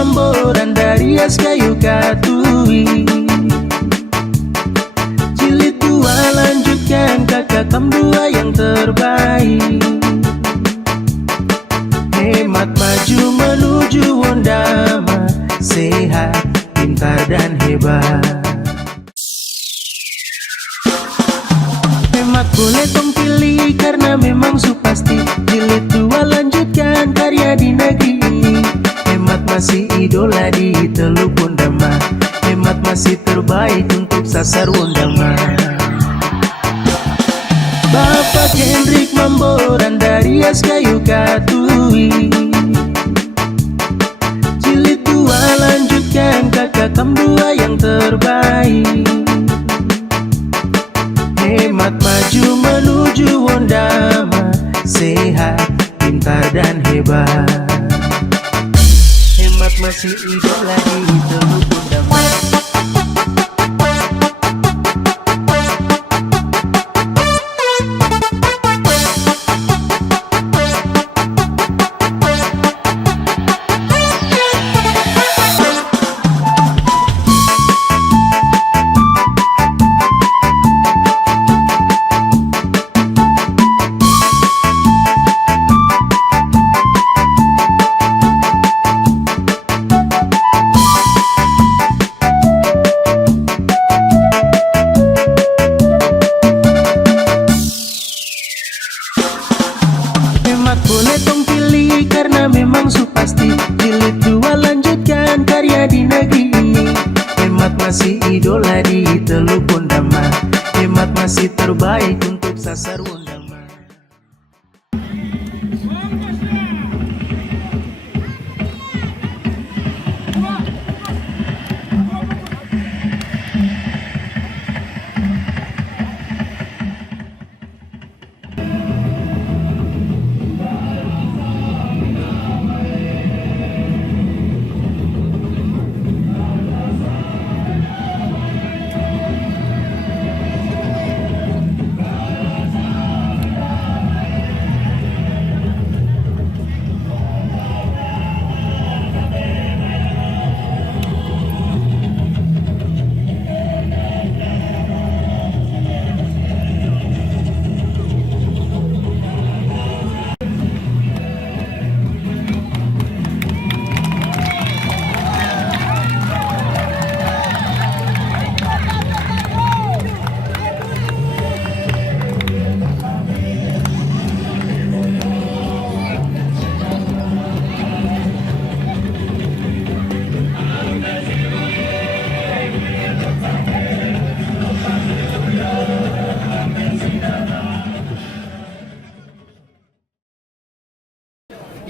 Mambo dan Darius Kayu Katui. Jilid 2 lanjutkan, kakak dua yang terbaik. Hemat maju menuju Wondama, sehat, pintar dan hebat. Hemat boleh tong pilih karena memang su pasti. Jilid 2 lanjutkan karya di negeri ini. Hemat masih idola di Teluk Wondama, hemat masih terbaik untuk sasar Wondama. Bapak Hendrik Mambo dan Darius Kayu Katui. Jilid 2 lanjutkan, kakak dua yang terbaik. Hemat maju menuju Wondama, sehat, pintar dan hebat. Hemat masih idola di Teluk Wondama. Boleh tong pilih karena memang su pasti. Jilid 2 lanjutkan karya di negeri ini. Hemat masih idola di Teluk Wondama, hemat masih terbaik untuk sasar Wondama.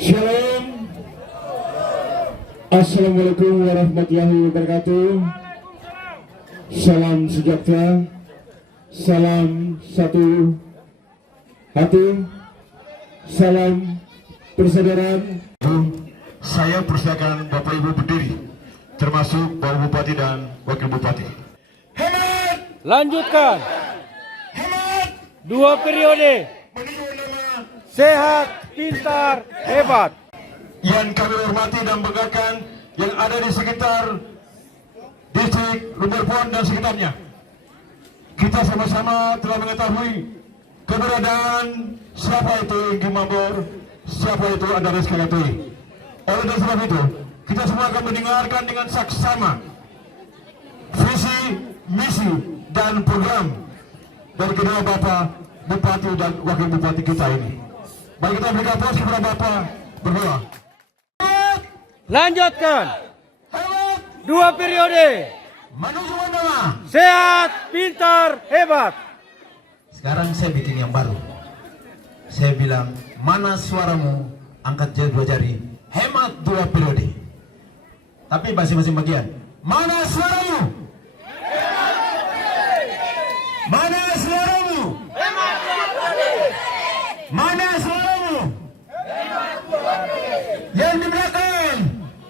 Shalom. Assalamualaikum warahmatullahi wabarakatuh. Salam sejahtera, salam satu hati, salam persaudaraan. Saya persilakan Bapak Ibu berdiri, termasuk Bapak Bupati dan Wakil Bupati. Hemat! Lanjutkan. Hemat! 2 periode. Menuju nama Sehat, pintar, hebat. yang kami hormati dan banggakan yang ada di sekitar distrik Lumberpon dan sekitarnya. Kita sama-sama telah mengetahui keberadaan siapa itu Inggi Mambor, siapa itu Darius Kayu Katui. Oleh sebab itu, kita semua akan mendengarkan dengan saksama visi, misi, dan program dari kedua Bapak Bupati dan Wakil Bupati kita ini. Baik, kita berikan aplaus kepada Bapak berdua. Lanjutkan. Hebat! 2 periode. Menuju Wondama. Sehat, pintar, hebat. Sekarang saya bikin yang baru. Saya bilang, mana suaramu? Angkat jari 2 jari. Hemat 2 periode. Tapi masing-masing bagian. Mana suaramu? Mana suaramu? Mana suaramu? Yang di belakang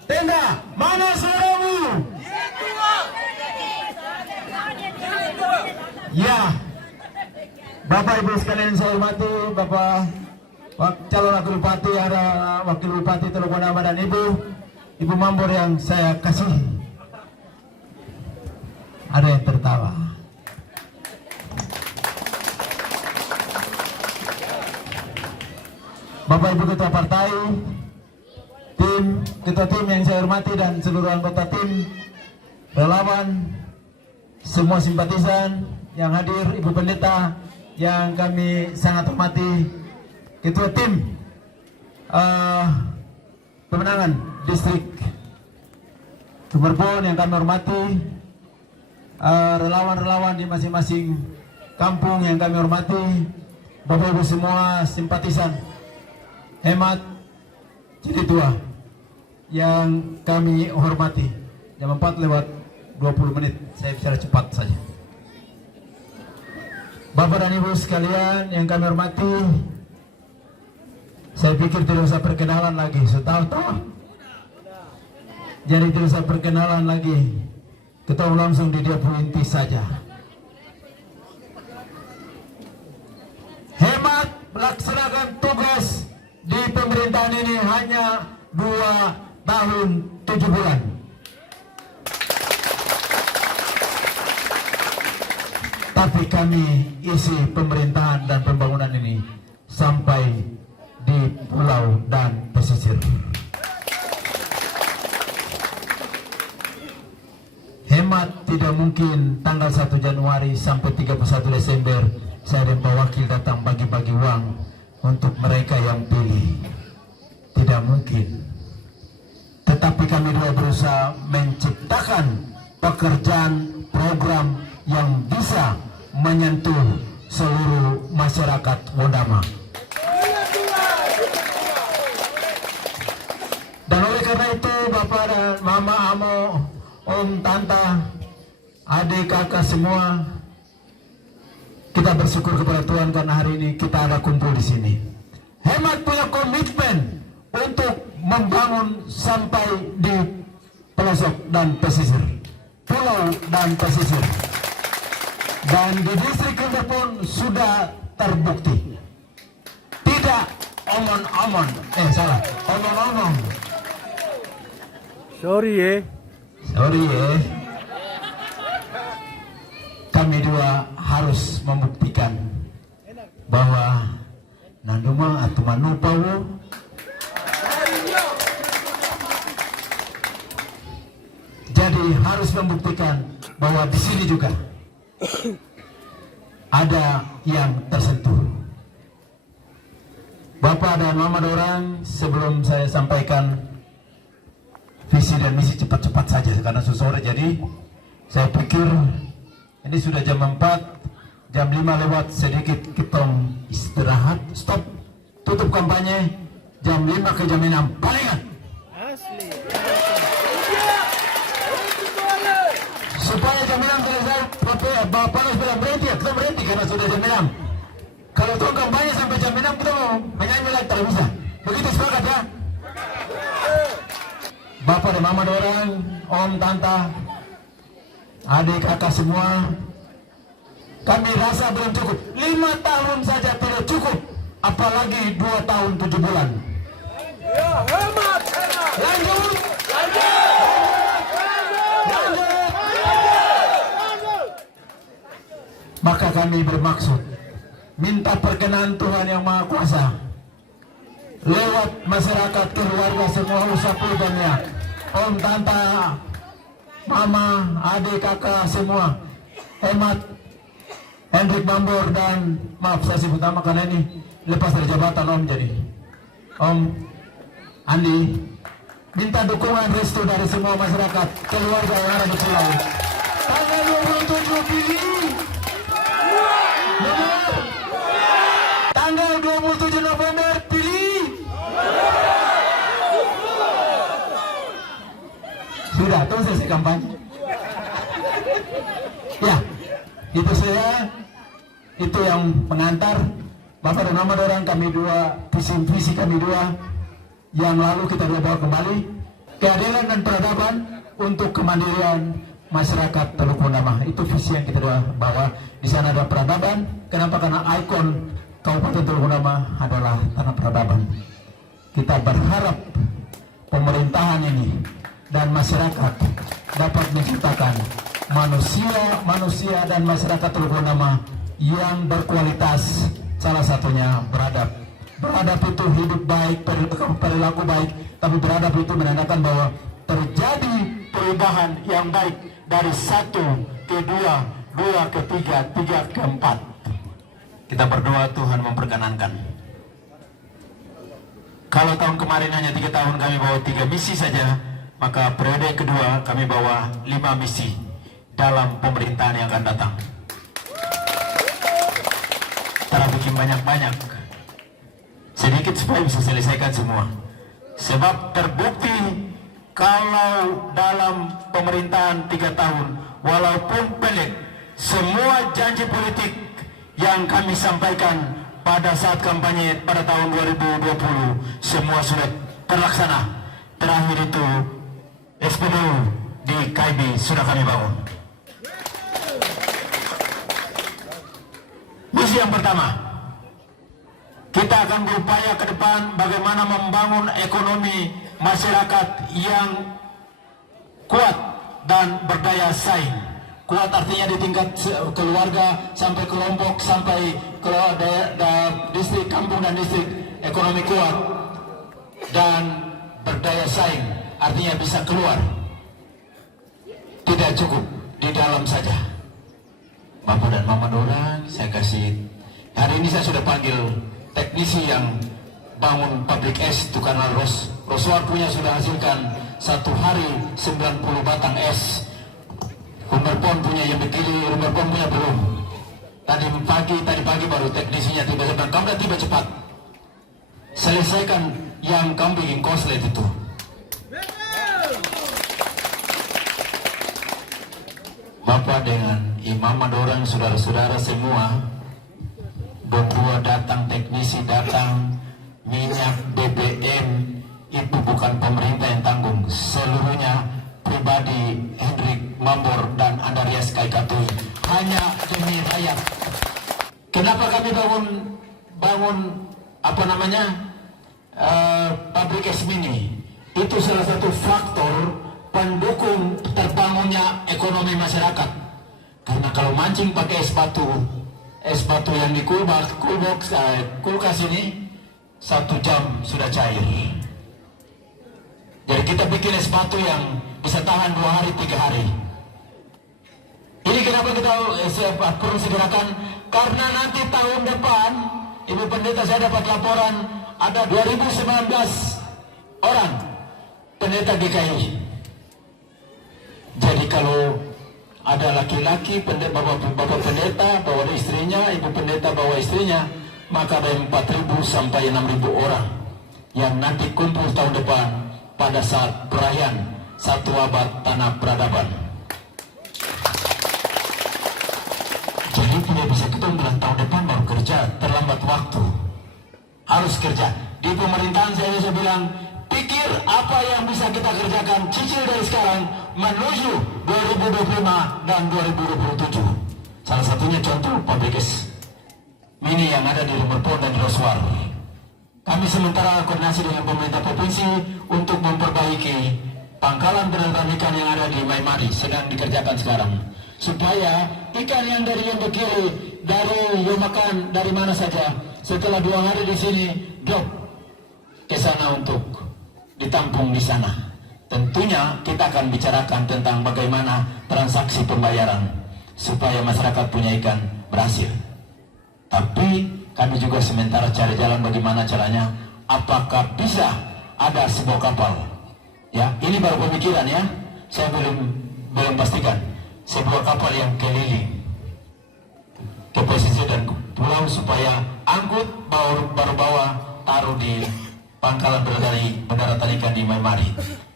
tenda, mana suaramu? Ya, Bapak Ibu sekalian saya hormati, Bapak calon Wakil Bupati, ada Wakil Bupati Teluk Wondama dan Ibu Ibu Mambor yang saya kasih. Ada yang tertawa. Bapak Ibu Ketua Partai, Ketua tim yang saya hormati dan seluruh anggota tim, relawan, semua simpatisan yang hadir, Ibu Pendeta yang kami sangat hormati, Ketua tim pemenangan distrik Lumajang yang kami hormati, relawan-relawan di masing-masing kampung yang kami hormati, Bapak Ibu semua simpatisan Hemat Jadi Tua yang kami hormati. Jam 4 lewat 20 menit, saya bicara cepat saja. Bapak dan Ibu sekalian yang kami hormati, saya pikir tidak usah perkenalan lagi, setahu-tahu. Jadi tidak usah perkenalan lagi, kita langsung di dia inti saja. Hemat melaksanakan tugas di pemerintahan ini hanya 2 tahun 7 bulan. Tapi kami isi pemerintahan dan pembangunan ini sampai di pulau dan pesisir. Hemat tidak mungkin tanggal 1 Januari sampai 31 Desember saya dan Pak Wakil datang bagi-bagi uang untuk mereka yang pilih. Tidak mungkin. Tetapi kami juga berusaha menciptakan pekerjaan program yang bisa menyentuh seluruh masyarakat Wondama. Dan oleh karena itu Bapak dan Mama, Amo, Om, Tante, adik, kakak semua, kita bersyukur kepada Tuhan karena hari ini kita ada kumpul di sini. Hemat punya komitmen untuk membangun sampai di pelosok dan pesisir, pulau dan pesisir. Dan di distrik Lumajang pun sudah terbukti. Tidak omong-omong, omong-omong. Sorry ya. Kami dua harus membuktikan bahwa nanduma atau manupawo jadi harus membuktikan bahwa di sini juga ada yang tersentuh. Bapak dan Mama Dorang, sebelum saya sampaikan visi dan misi cepat-cepat saja karena sore, jadi saya pikir ini sudah jam 4, jam 5 lewat sedikit kita istirahat, stop, tutup kampanye jam 5 ke jam 6 palingan. Supaya jam 6 selesai, Bapak sudah berhenti, kita berhenti karena sudah jam 6. Kalau tuh kampanye sampai jam 6 kita mau menyanyi lagi, tak bisa. Begitu sepakat ya? Bapak dan Mama Dorang, Om, Tante, adik, kakak semua, kami rasa belum cukup. 5 tahun saja tidak cukup, apalagi 2 tahun 7 bulan. Lanjut. Maka kami bermaksud minta perkenan Tuhan Yang Maha Kuasa lewat masyarakat, keluarga semua usaha banyak, Om, Tante, Mama, adik, kakak semua, Hemat, Hendrik Mambor, dan maaf saya sebut nama karena ini lepas dari jabatan Om, jadi Om Andi minta dukungan restu dari semua masyarakat, keluarga yang ada di pulau. Tanggal 27 pilih. Tanggal 27 November pilih. Sudah, terus selesai kampanye. Ya, itu saya, itu yang pengantar. Bapak dan Mama Dorang, kami dua, visi kami dua, yang lalu kita bawa kembali keadilan dan peradaban untuk kemandirian masyarakat Teluk Wondama. Itu visi yang kita bawa. Di sana ada peradaban. Kenapa? Karena ikon Kabupaten Teluk Wondama adalah tanah peradaban. Kita berharap pemerintahan ini dan masyarakat dapat menciptakan manusia dan masyarakat Teluk Bondama yang berkualitas, salah satunya beradab. Beradab itu hidup baik, perilaku baik, tapi beradab itu menandakan bahwa terjadi perubahan yang baik dari 1 ke 2, 2 ke 3, 3 ke 4. Kita berdoa Tuhan memperkenankan. Kalau tahun kemarin hanya 3 tahun kami bawa 3 misi saja, maka periode kedua kami bawa 5 misi dalam pemerintahan yang akan datang. Cara bikin banyak-banyak, sedikit supaya bisa selesaikan semua. Sebab terbukti kalau dalam pemerintahan 3 tahun, walaupun pelik, semua janji politik yang kami sampaikan pada saat kampanye pada tahun 2020 semua sudah terlaksana. Terakhir itu SPBU di KB sudah kami bangun. Misi yang pertama, kita akan berupaya ke depan bagaimana membangun ekonomi masyarakat yang kuat dan berdaya saing. Kuat artinya di tingkat keluarga sampai kelompok sampai ke distrik, kampung dan distrik, ekonomi kuat dan berdaya saing artinya bisa keluar. Tidak cukup di dalam saja. Bapak dan Mama Dora, saya kasih, hari ini saya sudah panggil teknisi yang bangun pabrik es Tukarnal Roswar punya sudah hasilkan 1 hari 90 batang es. Rumorpon punya yang begini, Rumorpon punya belum. Tadi pagi baru teknisinya tiba bilang, kamu tiba cepat. Selesaikan yang kamu bikin koslet itu. Bapak dengan Imam Madorang, saudara-saudara semua, berdua datang, teknisi datang, minyak, BBM, itu bukan pemerintah yang tanggung, seluruhnya pribadi Hendrik Mambor dan Andarias Kaikatui, hanya demi rakyat. Kenapa kami bangun apa namanya pabrik es mini? Itu salah satu faktor pendukung terbangunnya ekonomi masyarakat. Karena kalau mancing pakai es batu yang di kulkas ini 1 jam sudah cair. Jadi kita bikin es batu yang bisa tahan 2 hari, 3 hari. Ini kenapa kita perlu segerakan? Karena nanti tahun depan, Ibu Pendeta, saya dapat laporan ada 2019 orang pendeta GKI. Jadi kalau ada laki-laki bapak pendeta bawa istrinya, ibu pendeta bawa istrinya, maka ada 4.000 sampai 6.000 orang yang nanti kumpul tahun depan pada saat perayaan 1 abad tanah peradaban. Jadi tidak bisa ketemu bulan tahun depan baru kerja, terlambat waktu. Harus kerja. Di pemerintahan saya bisa bilang, pikir apa yang bisa kita kerjakan, cicil dari sekarang menuju 2025 dan 2027. Salah satunya contoh pabrik es mini yang ada di Rumorpon dan di Roswar. Kami sementara koordinasi dengan pemerintah provinsi untuk memperbaiki pangkalan penangkaran ikan yang ada di Maimari, sedang dikerjakan sekarang, supaya ikan yang dari yang kiri, dari Yomakan, dari mana saja, setelah 2 hari di sini drop ke sana untuk ditampung di sana. Tentunya kita akan bicarakan tentang bagaimana transaksi pembayaran supaya masyarakat punya ikan berhasil. Tapi kami juga sementara cari jalan bagaimana caranya, apakah bisa ada sebuah kapal. Ya, ini baru pemikiran ya. Saya belum pastikan. Sebuah kapal yang keliling ke pesisir dan pulau supaya angkut baru bawa taruh di pangkalan pendaratan ikan di Maimari.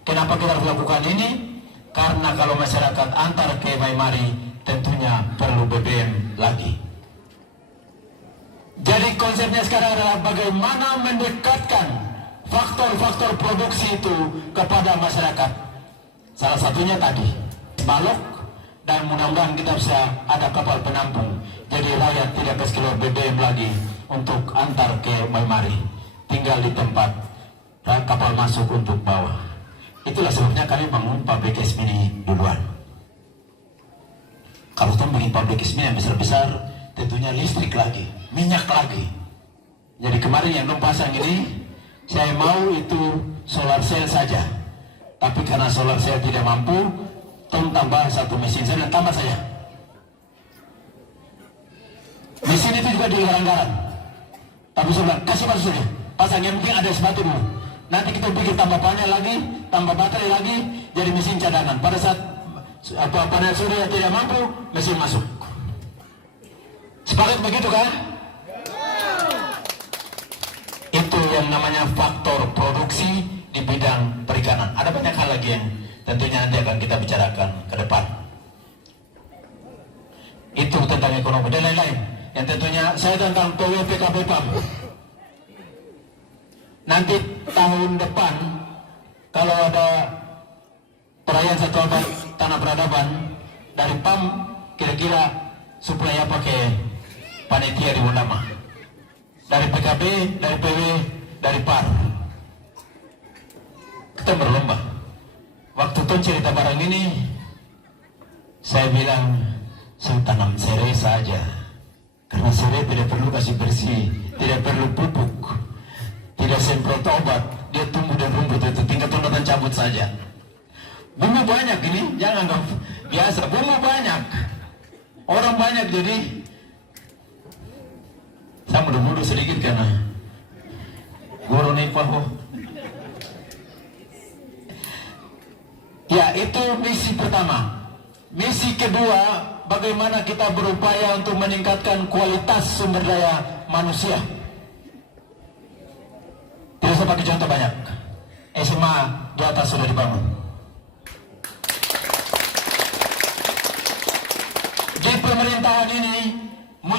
Kenapa kita harus lakukan ini? Karena kalau masyarakat antar ke Maimari tentunya perlu BBM lagi. Jadi konsepnya sekarang adalah bagaimana mendekatkan faktor-faktor produksi itu kepada masyarakat. Salah satunya tadi balok, dan mudah-mudahan kita bisa ada kapal penampung. Jadi rakyat tidak harus keluar BBM lagi untuk antar ke Maimari. Tinggal di tempat kapal masuk untuk bawa. Itulah sebabnya kami bangun pabrik es mini duluan. Kalau kita bikin pabrik es mini yang besar-besar, tentunya listrik lagi, minyak lagi. Jadi kemarin yang belum pasang ini, saya mau itu solar cell saja. Tapi karena solar cell tidak mampu, tolong tambah satu mesin saya dan tambah saja. Mesin itu juga di garang-garang. Tapi saya bilang, kasih batu saja. Pasang yang penting ada sepatu dulu. Nanti kita bikin tambah panel lagi, tambah baterai lagi, jadi mesin cadangan. Pada saat panel surya tidak mampu, mesin masuk. Sepakat begitu kan? Itu yang namanya faktor produksi di bidang perikanan. Ada banyak hal lagi yang tentunya nanti akan kita bicarakan ke depan. Itu tentang ekonomi dan lain-lain. Yang tentunya saya tentang PKB-PAM. Nanti tahun depan kalau ada perayaan 1 abad tanah peradaban dari PAM, kira-kira supaya pakai panitia di Wondama. Dari PKB, dari PW, dari PAR. Kita berlomba. Waktu Ton cerita barang ini, saya bilang, saya tanam serai saja. Karena serai tidak perlu kasih bersih, tidak perlu pupuk, tidak semprot obat, dia tumbuh dan rumput itu tinggal tonton cabut saja. Bumbu banyak ini, jangan anggap biasa, bumbu banyak. Orang banyak jadi, saya mudah-mudah sedikit karena guru nih paho. Ya, itu misi pertama. Misi kedua, bagaimana kita berupaya untuk meningkatkan kualitas sumber daya manusia. Tidak usah pakai contoh banyak. SMA di atas sudah dibangun. Di pemerintahan ini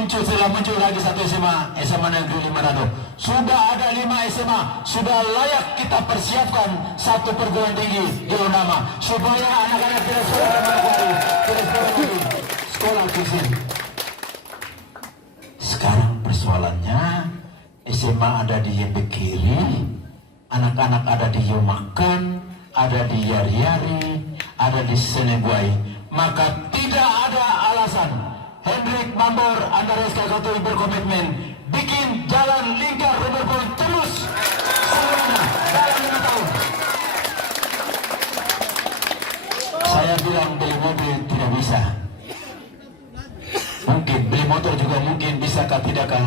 setelah muncul lagi satu SMA Negeri 5 Manado. Sudah ada 5 SMA, sudah layak kita persiapkan satu perguruan tinggi di Wondama supaya anak-anak tidak sekolah lagi, sekolah khusus. Sekarang persoalannya SMA ada di Yembe Kiri, anak-anak ada di Yomakan, ada di Yari-Yari, ada di Senebuai. Maka tidak ada alasan Hendrik Mambor Andara SK1 berkomitmen bikin jalan lingkar River Point terus semuanya dalam 5 tahun. Saya bilang beli mobil tidak bisa. Mungkin beli motor juga mungkin bisakah tidakkah.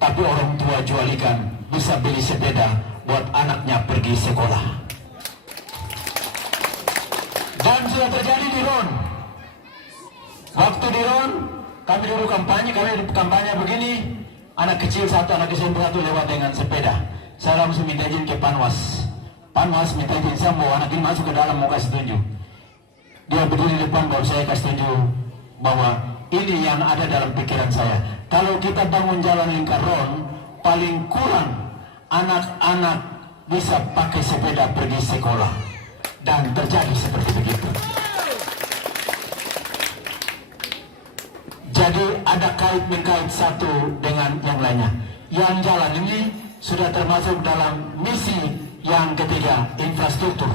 Tapi orang tua jual ikan bisa beli sepeda buat anaknya pergi sekolah. Dan sudah terjadi di Ron. Waktu di Ron kami dulu kampanye begini, anak kecil satu, anak SMP satu lewat dengan sepeda. Saya langsung minta izin ke Panwas. Panwas minta izin, saya mau anak ini masuk ke dalam mau kasih tunjuk. Dia berdiri di depan baru saya kasih tunjuk bahwa ini yang ada dalam pikiran saya. Kalau kita bangun jalan lingkar Ron, paling kurang anak-anak bisa pakai sepeda pergi sekolah. Dan terjadi seperti begitu. Jadi ada kait-mengkait satu dengan yang lainnya. Yang jalan ini sudah termasuk dalam misi yang ketiga, infrastruktur.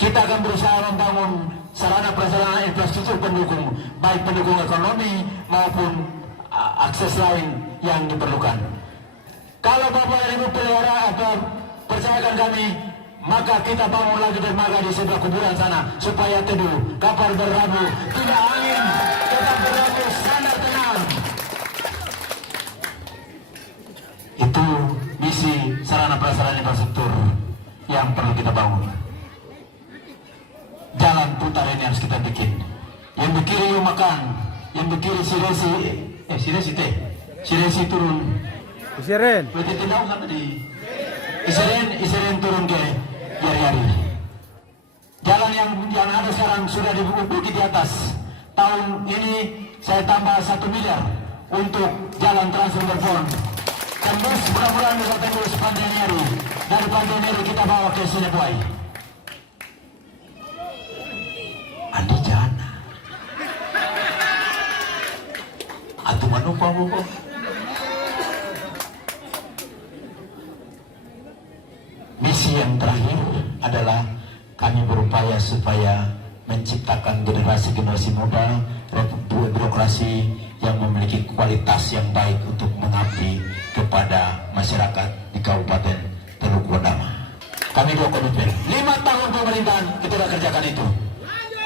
Kita akan berusaha membangun sarana prasarana infrastruktur pendukung, baik pendukung ekonomi maupun akses lain yang diperlukan. Kalau Bapak Ibu pelihara atau percayakan kami, maka kita bangun lagi dermaga di sebelah kuburan sana supaya teduh, kapal berlabuh, tidak angin, tetap berlabuh, standar tenang. Itu misi sarana prasarana infrastruktur yang perlu kita bangun. Jalan putar ini harus kita bikin. Yang di kiri Yomakan, yang di kiri Siresi turun. Isiren. Berarti tidak kan tadi. Isiren turun ke Yari-Yari. Jalan yang ada sekarang sudah dibuka di atas. Tahun ini saya tambah 1 miliar untuk jalan Trans River Point. Tembus mudah-mudahan bisa tembus Pantai Nyeri. Dari Pantai Nyeri kita bawa ke Senebuai. Andi Jana. Atu manupa mo ko. Misi misi yang terakhir adalah kami berupaya supaya menciptakan generasi-generasi muda birokrasi yang memiliki kualitas yang baik untuk mengabdi kepada masyarakat di Kabupaten Teluk Wondama. Kami dua komitmen 5 tahun pemerintahan kita sudah kerjakan itu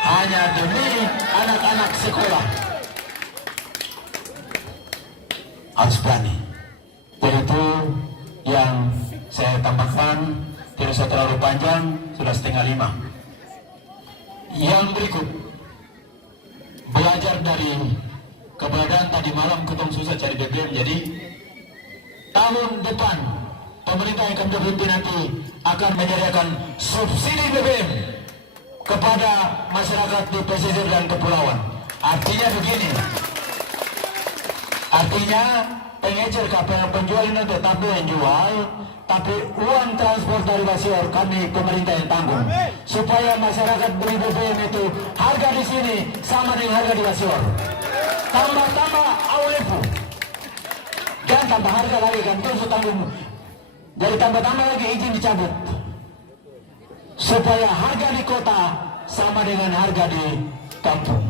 hanya demi anak-anak sekolah. Harus berani. Jadi itu yang saya tambahkan, tidak usah terlalu panjang, sudah 4:30. Yang berikut, belajar dari keberadaan tadi malam ketemu susah cari BBM. Jadi tahun depan pemerintah yang akan berhenti nanti akan menyediakan subsidi BBM kepada masyarakat di pesisir dan kepulauan. Artinya begini, artinya pengecer kapal penjual ini tetap yang jual, tapi uang transport dari Basior kami pemerintah yang tanggung, supaya masyarakat beli BBM itu harga di sini sama dengan harga di Basior. Tambah awalepu, dan tambah harga lagi kan terus tanggung. Jadi tambah lagi izin dicabut, supaya harga di kota sama dengan harga di kampung.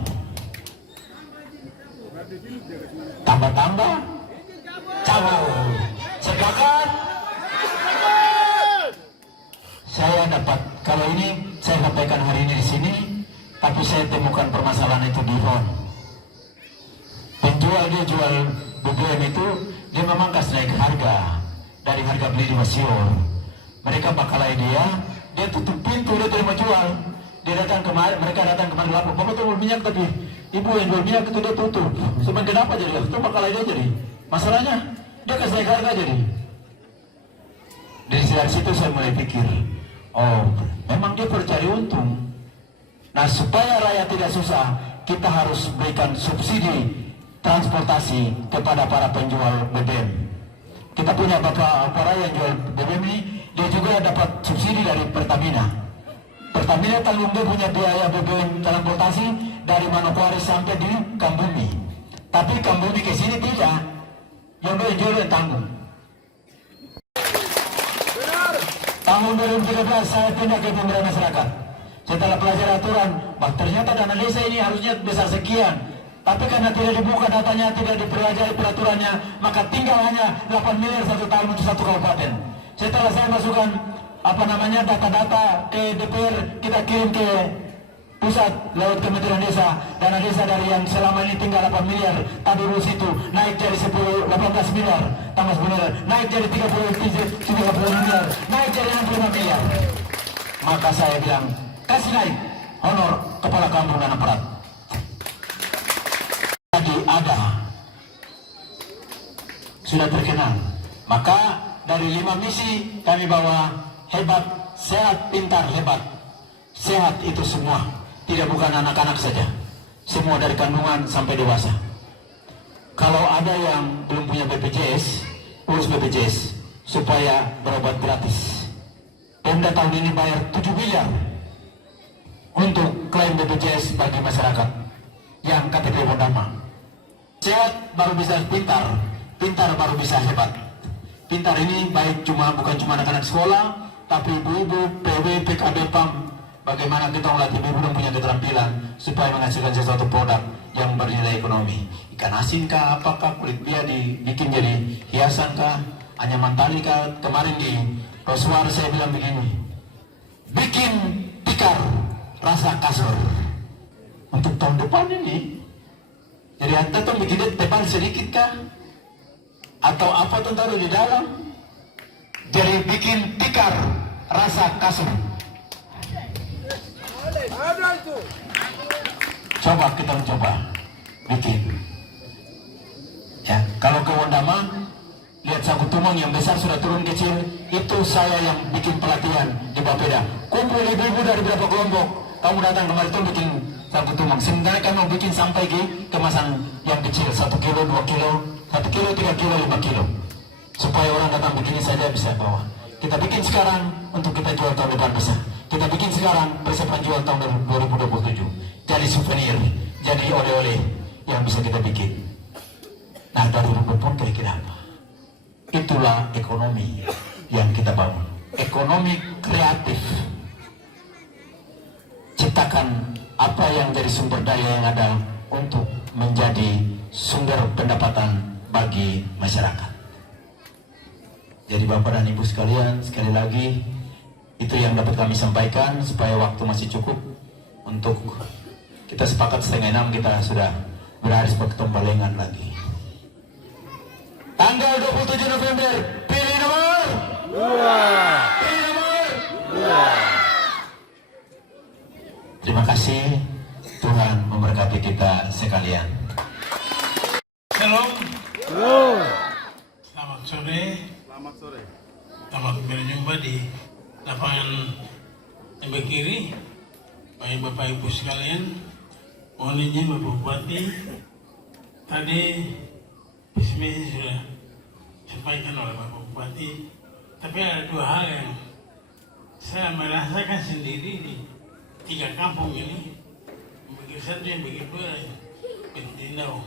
Tambah cabut. Sepakat? Saya dapat, kalau ini saya sampaikan hari ini di sini, tapi saya temukan permasalahan itu di RON. Penjual dia jual BBM itu, dia memangkas naik harga dari harga beli di Basior. Mereka bakalai dia tutup pintu, dia terima jual. Dia datang kemarin, mereka datang kemarin lapor, Bapak tuh minyak tapi ibu yang jual minyak itu dia tutup. Sebab kenapa jadi? Itu bakalai dia jadi. Masalahnya dia kasih naik harga jadi. Dari situ saya mulai pikir, oh memang dia percari untung. Nah supaya rakyat tidak susah, kita harus berikan subsidi transportasi kepada para penjual BBM. Kita punya Bapak yang jual BBM ini, dia juga dapat subsidi dari Pertamina. Pertamina tanggung dia punya biaya BBM transportasi dari Manokwari sampai di Kambumi. Tapi Kambumi ke sini tidak, yang dia jual yang tanggung. Tahun 2013 saya pindah ke pemberdayaan masyarakat. Setelah belajar aturan, ternyata dana desa ini harusnya besar sekian. Tapi karena tidak dibuka datanya, tidak dipelajari peraturannya, maka tinggal hanya 8 miliar satu tahun untuk satu kabupaten. Setelah saya masukkan data-data ke DPR, kita kirim ke pusat lewat Kementerian Desa. Dana desa dari yang selama ini tinggal 8 miliar, tadi urus itu naik jadi 18 miliar, tambah 10 miliar, naik jadi 30 miliar, naik jadi 65 miliar. Maka saya bilang, kasih naik honor kepala kampung dan aparat. Tadi ada sudah terkenal. Maka dari 5 misi kami bawa hebat, sehat, pintar, hebat. Sehat itu semua, tidak bukan anak-anak saja, semua dari kandungan sampai dewasa. Kalau ada yang belum punya BPJS, urus BPJS supaya berobat gratis. Pemda tahun ini bayar 7 miliar untuk klaim BPJS bagi masyarakat yang KTP Wondama. Sehat baru bisa pintar, pintar baru bisa hebat. Pintar ini baik bukan cuma anak-anak sekolah, tapi ibu-ibu, PW, PKB, PAM. Bagaimana kita melatih ibu dan punya keterampilan supaya menghasilkan sesuatu produk yang bernilai ekonomi. Ikan asin kah, apakah, kulit bia dibikin jadi hiasan kah, anyaman tali kah. Kemarin di Roswar saya bilang begini, bikin tikar rasa kasur untuk tahun depan ini. Jadi anda tuh bikin tebal sedikit kah, atau apa tuh taruh di dalam, jadi bikin tikar rasa kasur. Coba kita mencoba bikin. Ya, kalau ke Wondama, lihat Sagu Tumang yang besar sudah turun kecil, itu saya yang bikin pelatihan di Bapeda. Kumpul ibu-ibu dari beberapa kelompok, kamu datang kemari tuh bikin Sagu Tumang. Sebenarnya kami mau bikin sampai ke kemasan yang kecil, 1 kilo, 2 kilo, 1 kilo, 3 kilo, 5 kilo, supaya orang datang begini saja bisa bawa. Kita bikin sekarang untuk kita jual tahun depan besar. Kita bikin sekarang persiapan jual tahun 2027. Jadi souvenir, jadi oleh-oleh yang bisa kita bikin. Nah dari rumput pun kira-kira apa? Itulah ekonomi yang kita bangun. ekonomi kreatif. Ciptakan apa yang dari sumber daya yang ada untuk menjadi sumber pendapatan bagi masyarakat. Jadi Bapak dan Ibu sekalian, sekali lagi itu yang dapat kami sampaikan supaya waktu masih cukup untuk kita sepakat 5:30 kita sudah berharis berketembalengan lagi. Tanggal 27 November, pilih nomor 2. Pilih nomor 2. Terima kasih, Tuhan memberkati kita sekalian. Shalom. Shalom. Selamat sore. Selamat berjumpa di lapangan sebelah kiri. Bapak Ibu sekalian, mohon izin Bapak Bupati. Tadi bismillah sudah disampaikan oleh Bapak Bupati. Tapi ada dua hal yang saya merasakan sendiri di 3 kampung ini. Begitu satu yang begitu dua Tindau.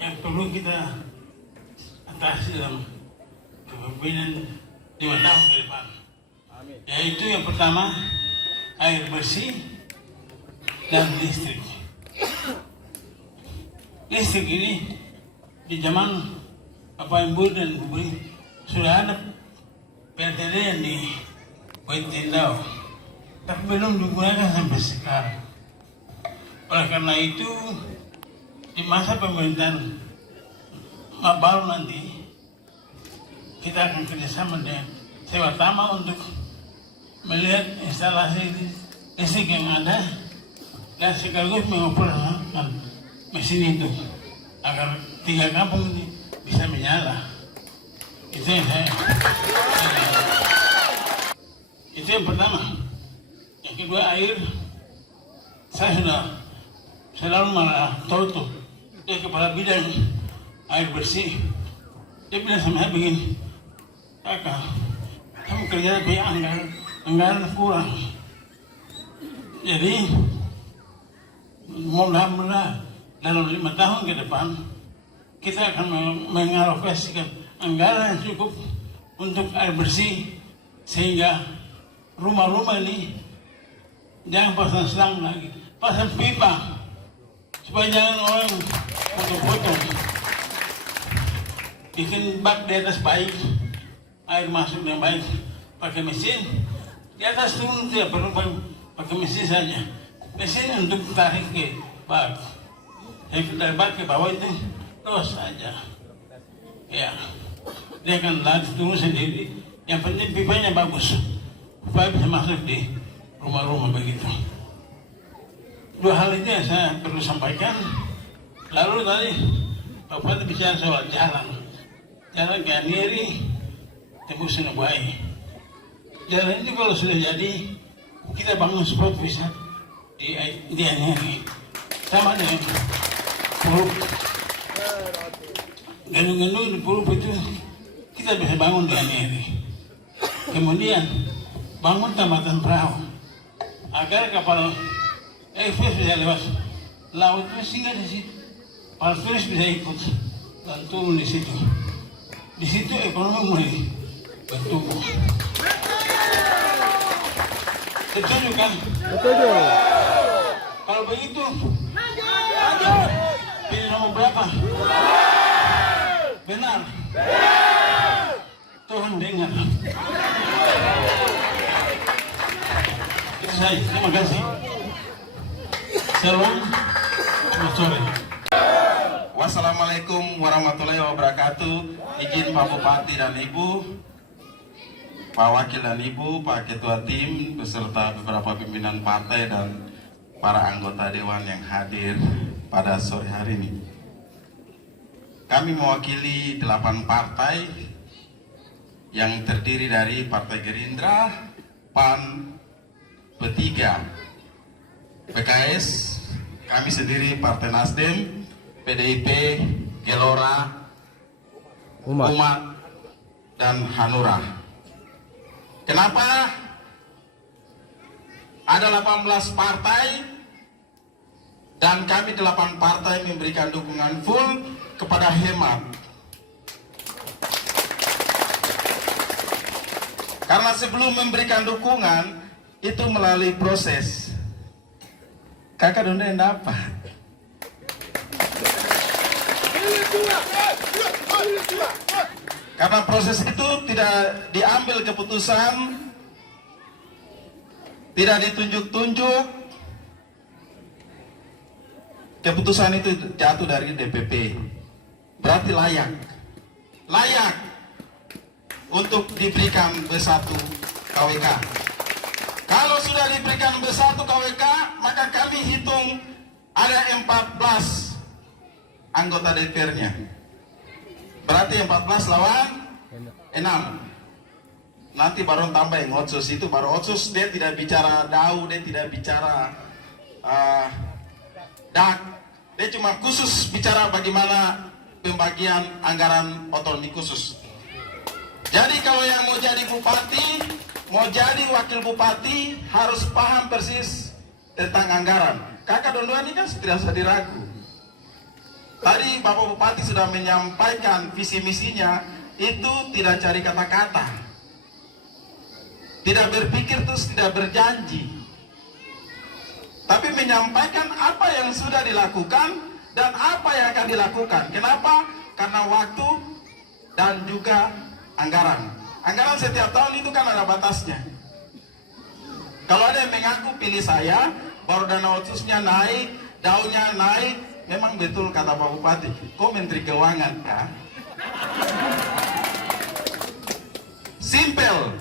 Yang perlu kita atasi dalam kepemimpinan 5 tahun ke depan. Yaitu yang pertama, air bersih dan listrik. Listrik ini di zaman Bapak Ibu dan Bu Bri sudah ada PLTD yang di Tindau, tapi belum digunakan sampai sekarang. Oleh karena itu, di masa pemerintahan baru nanti kita akan kerjasama dengan Sewa Tama untuk melihat instalasi listrik yang ada dan sekaligus mengoperasikan mesin itu agar 3 kampung ini bisa menyala. Itu yang itu yang pertama. Yang kedua, air. Saya sudah selalu marah Toto, dia kepala bidang air bersih. Dia bilang sama saya begini, kakak, kamu kerja tapi anggaran kurang. Jadi mudah-mudahan dalam 5 tahun ke depan kita akan mengalokasikan anggaran yang cukup untuk air bersih sehingga rumah-rumah ini jangan pasang selang lagi, pasang pipa supaya jangan orang foto-foto. Bikin bak di atas baik, air masuk yang baik, pakai mesin di atas turun, tidak perlu pakai mesin saja. Mesin untuk tarik ke bak, dari bak ke bawah itu terus saja. Ya, dia akan lari turun sendiri. Yang penting pipanya bagus, supaya bisa masuk di rumah-rumah begitu. 2 hal itu yang saya perlu sampaikan. Lalu tadi Bapak bicara soal jalan ke Anieri, tembus Sinobuai. Jalan itu kalau sudah jadi, kita bangun spot wisata di Anieri, sama dengan Purup. Gedung-gedung di Purup itu kita bisa bangun di Anieri. Kemudian bangun tambatan perahu agar kapal ekspres bisa lewat laut itu singgah di situ. Para turis bisa ikut dan turun di situ. Di situ ekonomi mulai bertumbuh. Setuju kan? Setuju. Kalau begitu, pilih nomor berapa? Benar. Tuhan dengar. Itu saja. Terima kasih. Shalom. Selamat sore. Wassalamualaikum warahmatullahi wabarakatuh. Izin Pak Bupati dan Ibu, Pak Wakil dan Ibu, Pak Ketua Tim, beserta beberapa pimpinan partai dan para anggota Dewan yang hadir pada sore hari ini. Kami mewakili 8 partai yang terdiri dari Partai Gerindra, PAN, P3, PKS, kami sendiri Partai Nasdem, PDIP, Gelora, Umat, dan Hanura. Kenapa ada 18 partai dan kami 8 partai memberikan dukungan full kepada hemat? Karena sebelum memberikan dukungan itu melalui proses. Kakak Donda yang dapat. Karena proses itu tidak diambil keputusan, tidak ditunjuk-tunjuk. Keputusan itu jatuh dari DPP. Berarti layak. Layak untuk diberikan B1 KWK. Kalau sudah diberikan B1 KWK, maka kami hitung ada 14 anggota DPR-nya. Berarti 14 lawan 6. Nanti baru tambah yang otsus itu, baru otsus dia tidak bicara DAU, dia tidak bicara DAK, dia cuma khusus bicara bagaimana pembagian anggaran otonomi khusus. Jadi kalau yang mau jadi bupati, mau jadi wakil bupati harus paham persis tentang anggaran. Kakak Dondoa ini kan tidak usah diragu. Tadi Bapak Bupati sudah menyampaikan visi misinya, itu tidak cari kata-kata, tidak berpikir terus tidak berjanji, tapi menyampaikan apa yang sudah dilakukan dan apa yang akan dilakukan. Kenapa? Karena waktu dan juga anggaran. Anggaran setiap tahun itu kan ada batasnya. Kalau ada yang mengaku pilih saya, baru dana otsusnya naik, daunnya naik, memang betul kata Pak Bupati, kok Menteri Keuangan ya? Simpel.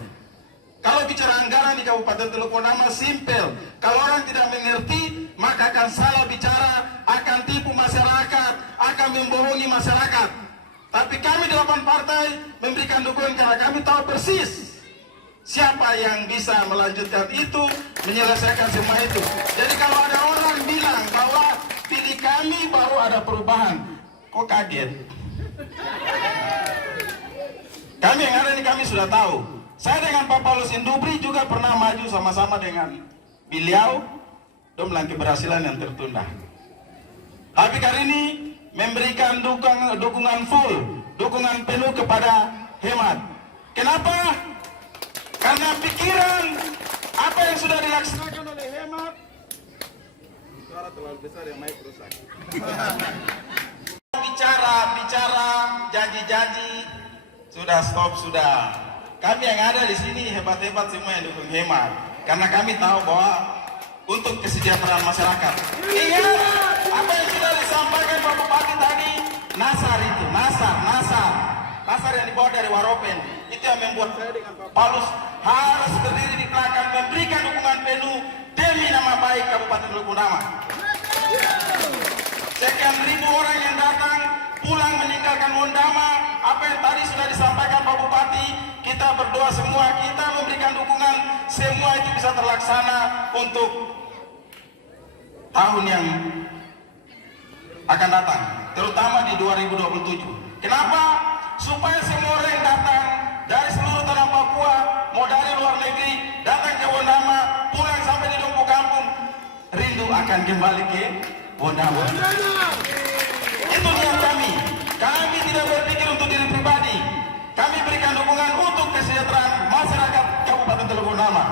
Kalau bicara anggaran di Kabupaten Teluk Bondama simpel. Kalau orang tidak mengerti, maka akan salah bicara, akan tipu masyarakat, akan membohongi masyarakat. Tapi kami 8 partai memberikan dukungan karena kami tahu persis siapa yang bisa melanjutkan itu, menyelesaikan semua itu. Jadi kalau ada orang bilang bahwa pilih kami baru ada perubahan, kok kaget? Kami yang ada ini kami sudah tahu. Saya dengan Pak Paulus Indubri juga pernah maju sama-sama dengan beliau, dan keberhasilan yang tertunda. Tapi kali ini memberikan dukungan full, dukungan penuh kepada Hemat. Kenapa? Karena pikiran apa yang sudah dilaksanakan oleh Hemat. Suara terlalu besar yang mic rusak. Bicara, janji-janji, sudah stop sudah. Kami yang ada di sini hebat-hebat semua yang dukung Hemat, karena kami tahu bahwa untuk kesejahteraan masyarakat. Ingat apa yang sudah disampaikan Pak Bupati tadi, Nasar itu, Nasar yang dibawa dari Waropen, itu yang membuat saya dengan Pak Paulus harus berdiri di belakang, memberikan dukungan penuh demi nama baik Kabupaten Teluk Bondama. Sekian ribu orang yang datang pulang meninggalkan Bondama, apa yang tadi sudah disampaikan Pak Bupati, kita berdoa semua, kita memberikan dukungan, semua itu bisa terlaksana untuk tahun yang akan datang, terutama di 2027. Kenapa? Supaya semua orang yang datang dari seluruh tanah Papua, mau dari luar negeri, datang ke Bondama, pulang sampai di Dompu Kampung, rindu akan kembali ke Bondama. Itu niat kami. Kami tidak berpikir untuk diri pribadi. Kami berikan dukungan untuk kesejahteraan masyarakat Kabupaten Teluk Bondama.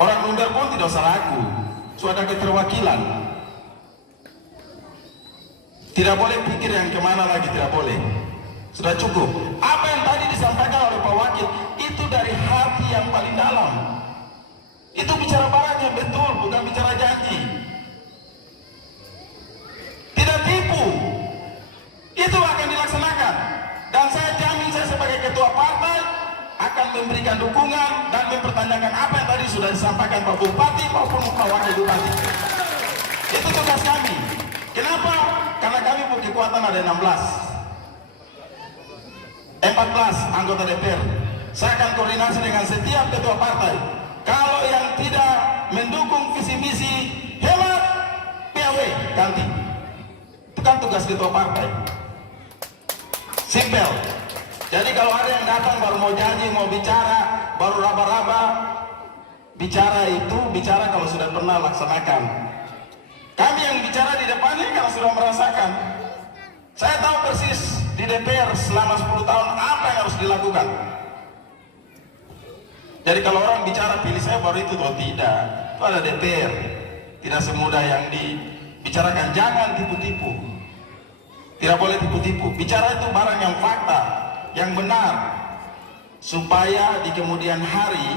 Orang Lunder pun tidak usah ragu, sudah ada keterwakilan. Tidak boleh pikir yang kemana lagi, tidak boleh. Sudah cukup. Apa yang tadi disampaikan oleh Pak Wakil, itu dari hati yang paling dalam. Itu bicara barang yang betul, bukan bicara janji. Tidak tipu. Itu akan dilaksanakan. Dan saya jamin, saya sebagai ketua partai akan memberikan dukungan dan mempertanyakan apa yang tadi sudah disampaikan Pak Bupati maupun Pak Wakil Bupati. Itu tugas kami. Kenapa? Karena kami punya kekuatan ada 14 anggota DPR. Saya akan koordinasi dengan setiap ketua partai. Kalau yang tidak mendukung visi misi Hemat, PAW ganti. Itu kan tugas ketua partai. Simpel. Jadi kalau ada yang datang baru mau janji, mau bicara, baru raba-raba, bicara itu bicara kalau sudah pernah laksanakan. Kami yang bicara di depannya kalau sudah merasakan. Saya tahu persis di DPR selama 10 tahun apa yang harus dilakukan. Jadi kalau orang bicara pilih saya baru itu, atau tidak, itu ada DPR. Tidak semudah yang dibicarakan. Jangan tipu-tipu, tidak boleh tipu-tipu. Bicara itu barang yang fakta, yang benar, supaya di kemudian hari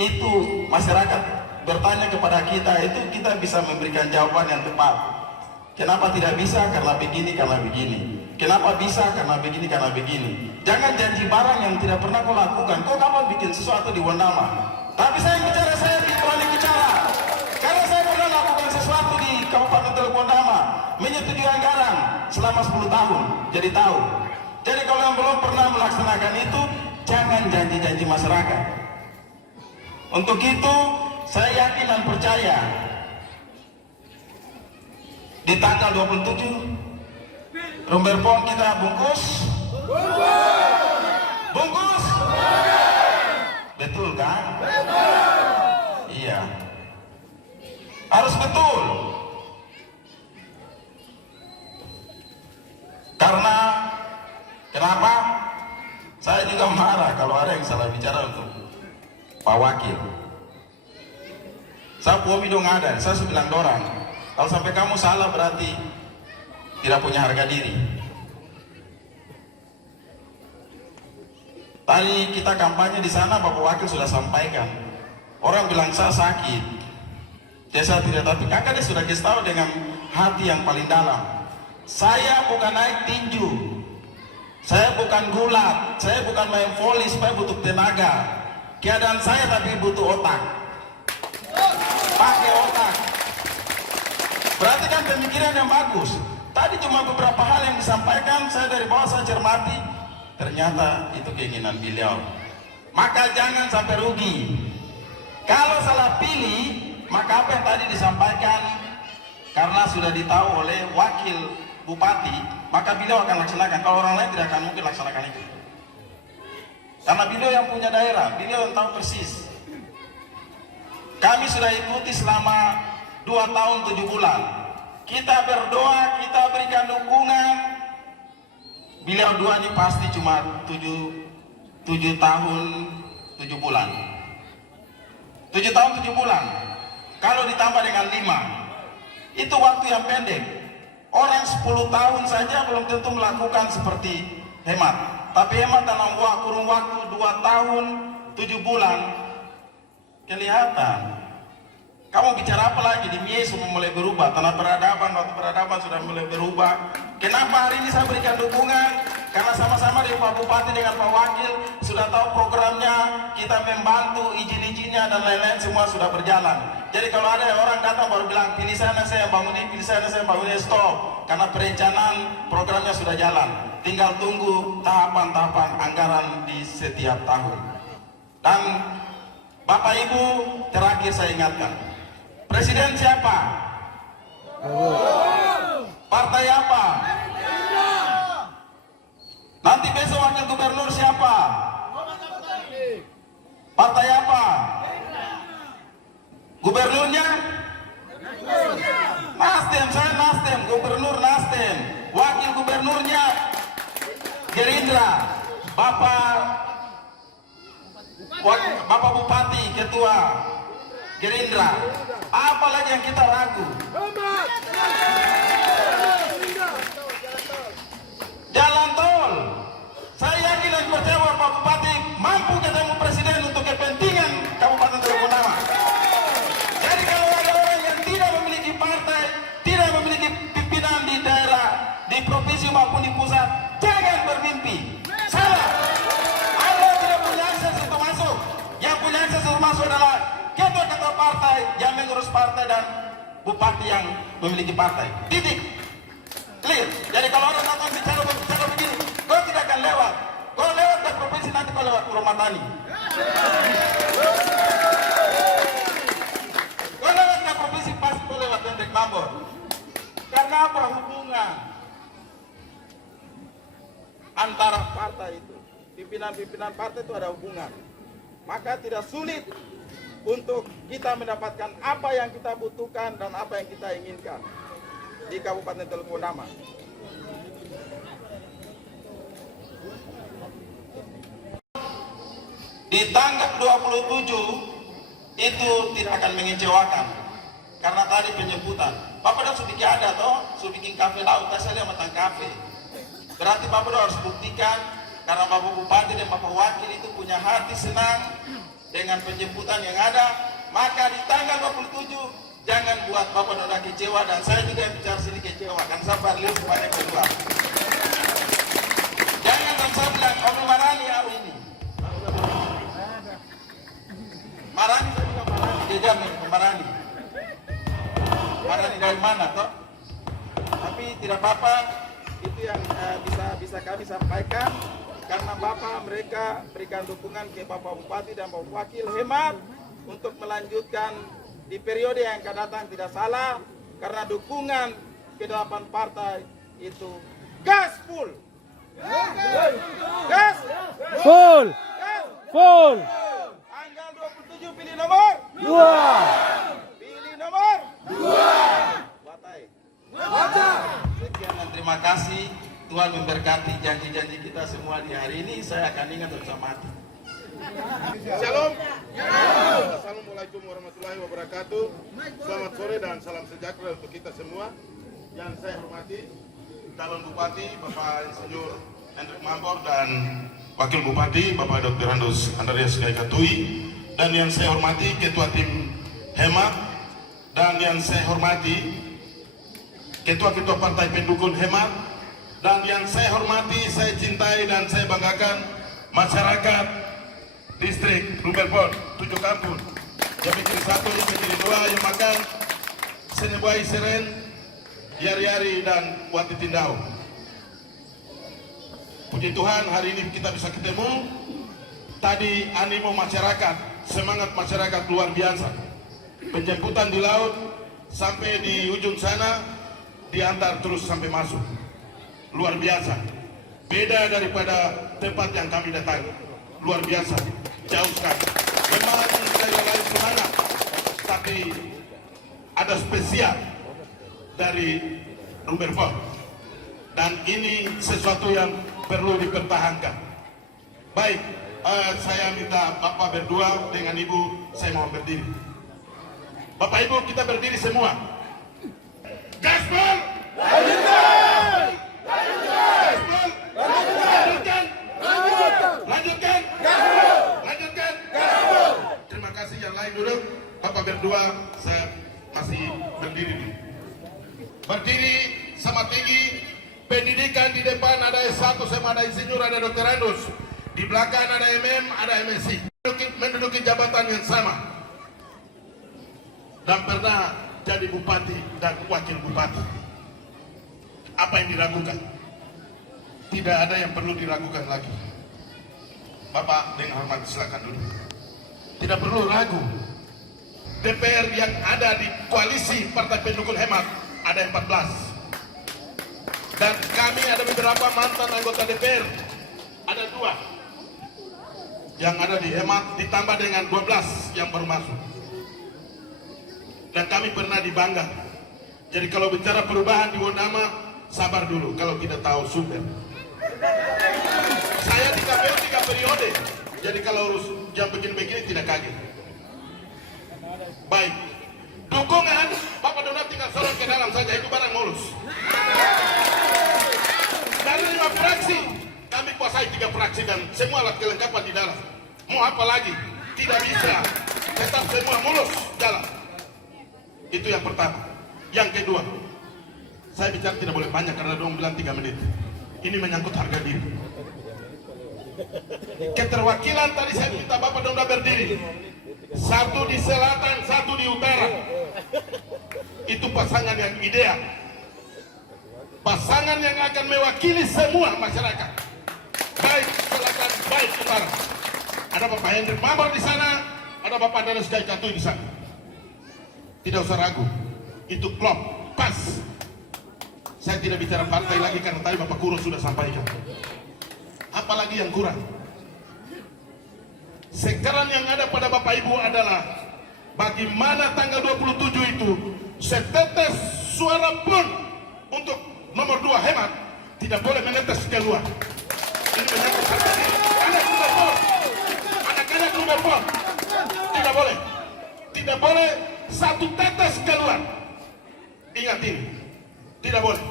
itu masyarakat bertanya kepada kita, itu kita bisa memberikan jawaban yang tepat. Kenapa tidak bisa? Karena begini, karena begini. Kenapa bisa? Karena begini, karena begini. Jangan janji barang yang tidak pernah kau lakukan. Kau kapan bikin sesuatu di Wondama? Tapi saya bicara, saya berani bicara. Karena saya pernah lakukan sesuatu di Kabupaten Teluk Wondama, menyetujui anggaran selama 10 tahun. Jadi tahu. Jadi kalau yang belum pernah melaksanakan itu, jangan janji-janji masyarakat. Untuk itu, saya yakin dan percaya di tanggal 27 Rumberpon kita bungkus. Bungkus. Betul kan? Iya. Harus betul. Karena kenapa? Saya juga marah kalau ada yang salah bicara untuk Pak Wakil. Saya puami dong ada, saya sudah bilang dorang. Kalau sampai kamu salah berarti tidak punya harga diri. Tadi kita kampanye di sana, Bapak Wakil sudah sampaikan. Orang bilang saya sakit, saya tidak tahu. Kakak dia sudah kasih tahu dengan hati yang paling dalam. Saya bukan naik tinju, saya bukan gulat, saya bukan main voli supaya butuh tenaga. Keadaan saya tapi butuh otak. Pakai otak. Berarti kan pemikiran yang bagus. Tadi cuma beberapa hal yang disampaikan, saya dari bawah saya cermati, ternyata itu keinginan beliau. Maka jangan sampai rugi. Kalau salah pilih, maka apa yang tadi disampaikan, karena sudah ditahu oleh wakil bupati, maka beliau akan laksanakan. Kalau orang lain tidak akan mungkin laksanakan itu. Karena beliau yang punya daerah, beliau yang tahu persis. Kami sudah ikuti selama 2 tahun 7 bulan. Kita berdoa, kita berikan dukungan. Beliau dua ini pasti cuma 7 tahun 7 bulan. 7 tahun 7 bulan. Kalau ditambah dengan 5, itu waktu yang pendek. Orang 10 tahun saja belum tentu melakukan seperti hemat. Tapi hemat dalam kurun waktu 2 tahun 7 bulan kelihatan. Kamu bicara apa lagi? Di Mie semua mulai berubah. Tanah peradaban, waktu peradaban sudah mulai berubah. Kenapa hari ini saya berikan dukungan? Karena sama-sama dari Pak Bupati dengan Pak Wakil sudah tahu programnya, kita membantu izin-izinnya dan lain-lain semua sudah berjalan. Jadi kalau ada orang datang baru bilang pilih sana saya bangun ini, pilih sana saya bangun ini, stop. Karena perencanaan programnya sudah jalan. Tinggal tunggu tahapan-tahapan anggaran di setiap tahun. Dan Bapak Ibu, terakhir saya ingatkan, Presiden siapa? Partai apa? Nanti besok wakil gubernur siapa? Partai apa? Gubernurnya? Nasdem, saya Nasdem, gubernur Nasdem. Wakil gubernurnya Gerindra. Bapak Bupati, Ketua Gerindra. Apalagi yang kita ragu? Jalan tol. Saya yakin dan percaya bahwa Pak Bupati mampu ketemu Presiden untuk kepentingan Kabupaten Teluk Wondama. Jadi kalau ada orang yang tidak memiliki partai, tidak memiliki pimpinan di daerah, di provinsi maupun di pusat, jangan bermimpi. Salah. Anda tidak punya akses untuk masuk. Yang punya akses untuk masuk adalah ketua-ketua partai yang mengurus partai dan bupati yang memiliki partai. Titik. Clear. Jadi kalau orang datang bicara begini, kau tidak akan lewat. Kau lewat ke provinsi, nanti kau lewat Rumah Tani. Kau lewat ke provinsi, pasti kau lewat Dendek Tambor. Karena apa? Hubungan antara partai itu, pimpinan-pimpinan partai itu ada hubungan. Maka tidak sulit untuk kita mendapatkan apa yang kita butuhkan dan apa yang kita inginkan di Kabupaten Teluk Wondama. Di tanggal 27 itu tidak akan mengecewakan karena tadi penjemputan. Bapak dah sudah ada toh, sudah bikin kafe laut, saya lihat matang kafe. Berarti Bapak dah harus buktikan karena Bapak Bupati dan Bapak Wakil itu punya hati senang dengan penjemputan yang ada. Maka di tanggal 27 jangan buat Bapak Nona kecewa, dan saya juga yang bicara sini kecewa kan sabar lihat semuanya kedua. Jangan saya bilang Om Marani hari ini. Marani saya juga Marani, dia jamin Marani. Marani dari mana toh? Tapi tidak apa-apa, itu yang bisa kami sampaikan karena Bapak mereka berikan dukungan ke Bapak Bupati dan Bapak Wakil hemat untuk melanjutkan di periode yang akan datang, tidak salah karena dukungan ke-8 partai itu gaspol. Gas Full. Full. tanggal 27 pilih nomor 2. pilih nomor 2 Watai. Sekian dan terima kasih. Tuhan memberkati janji-janji kita semua di hari ini. Saya akan ingat bersama mati. Shalom. Assalamualaikum warahmatullahi wabarakatuh. Selamat sore dan salam sejahtera untuk kita semua. Yang saya hormati calon Bupati Bapak Insinyur Hendrik Mambor dan Wakil Bupati Bapak Dr. Andus Andreas Gaikatui, dan yang saya hormati Ketua Tim Hemat, dan yang saya hormati Ketua-Ketua Partai Pendukung Hemat, dan yang saya hormati, saya cintai dan saya banggakan masyarakat Distrik Rumbelpon, 7 kampung, yang bikin 1, yang bikin 2, yang makan Senebuai Seren, Yari-Yari dan Wati Tindau. Puji Tuhan hari ini kita bisa ketemu. Tadi animo masyarakat, semangat masyarakat luar biasa. Penjemputan di laut sampai di ujung sana, diantar terus sampai masuk. Luar biasa. Beda daripada tempat yang kami datangi. Luar biasa, jauh sekali. Memang daerah lain semangat, tapi ada spesial dari Rumbelpon, dan ini sesuatu yang perlu dipertahankan. Baik, saya minta Bapak berdua dengan Ibu, saya mau berdiri. Bapak Ibu, kita berdiri semua. Gaspol! Lanjutkan! Gaspol! Lanjutkan! Lanjutkan! Lanjutkan! Terima kasih, yang lain duduk. Bapak berdua, saya masih berdiri dulu. Berdiri sama tinggi. Pendidikan di depan ada S1 sama ada insinyur, ada Dr. Andus. Di belakang ada MM, ada MSc. Menduduki jabatan yang sama. Dan pernah jadi bupati dan wakil bupati. Apa yang diragukan? Tidak ada yang perlu diragukan lagi. Bapak dengan hormat silakan dulu. Tidak perlu ragu. DPR yang ada di koalisi Partai Pendukung Hemat ada 14. Dan kami ada beberapa mantan anggota DPR, ada 2 yang ada di Hemat, ditambah dengan 12 yang baru masuk. Dan kami pernah dibangga. Jadi kalau bicara perubahan di Wonama, sabar dulu kalau tidak tahu sumber. Saya di KPU 3 periode, jadi kalau urus jam begini-begini tidak kaget. Baik, dukungan Bapak Donat tinggal sorot ke dalam saja, itu barang mulus. Dari 5 fraksi, kami kuasai 3 fraksi dan semua alat kelengkapan di dalam. Mau apa lagi? Tidak bisa. Tetap semua mulus jalan. Itu yang pertama. Yang kedua, saya bicara tidak boleh banyak karena dong bilang 3 menit. Ini menyangkut harga diri. Keterwakilan tadi saya minta Bapak Donda berdiri. 1 di selatan, 1 di utara. Itu pasangan yang ideal. Pasangan yang akan mewakili semua masyarakat, baik selatan, baik utara. Ada Bapak Hendrik Mambor di sana, ada Bapak Andreas Gaikatui di sana. Tidak usah ragu, itu klop, pas. Saya tidak bicara partai lagi karena tadi Bapak Kuro sudah sampaikan. Apalagi yang kurang? Sekarang yang ada pada Bapak Ibu adalah bagaimana tanggal 27 itu setetes suara pun untuk nomor 2 Hemat tidak boleh menetes keluar. Ini menyangkut harga diri. Anak sudah bos, anak-anak pon. Tidak boleh. Tidak boleh satu tetes keluar. Ingat ini. Tidak boleh.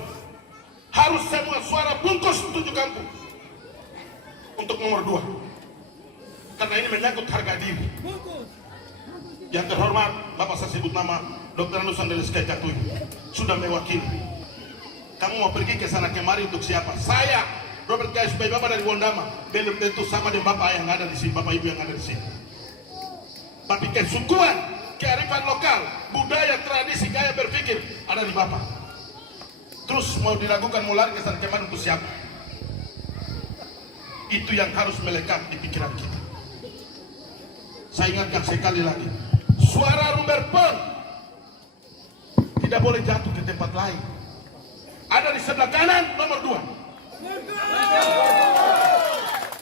Harus semua suara bungkus 7 kampung. Untuk nomor 2. Karena ini menyangkut harga diri. Yang terhormat, Bapak saya sebut nama Dr. Anus Andelis Kecatui sudah mewakili. Kamu mau pergi ke sana kemari untuk siapa? Saya, Robert Gaya, sebagai Bapak dari Wondama, belum tentu sama dengan Bapak yang ada di sini, Bapak Ibu yang ada di sini. Tapi kesukuan, kearifan lokal, budaya, tradisi, gaya berpikir ada di Bapak. Terus mau dilakukan, mau lari ke sana kemari untuk siapa? Itu yang harus melekat di pikiran kita. Saya ingatkan sekali lagi, suara Rumber Pon tidak boleh jatuh ke tempat lain. Ada di sebelah kanan nomor 2.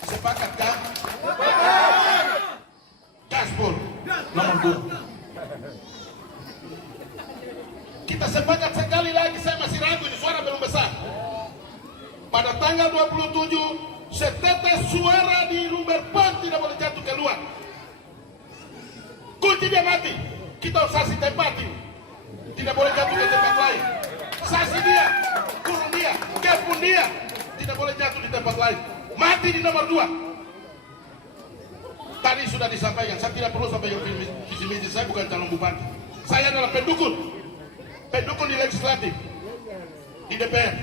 Sepakat kan? Gaspol nomor 2. Kita sepakat sekali lagi, saya masih ragu, ini suara belum besar. Pada tanggal 27 setetes suara di Rumber Pon tidak boleh jatuh keluar. Kunci dia mati. Kita usasi tempati. Tidak boleh jatuh ke tempat lain. Sasi dia, kurung dia, kepun dia. Tidak boleh jatuh di tempat lain. Mati di nomor 2. Tadi sudah disampaikan, saya tidak perlu sampaikan visi misi. Saya bukan calon bupati. Saya adalah pendukung di legislatif, di DPR.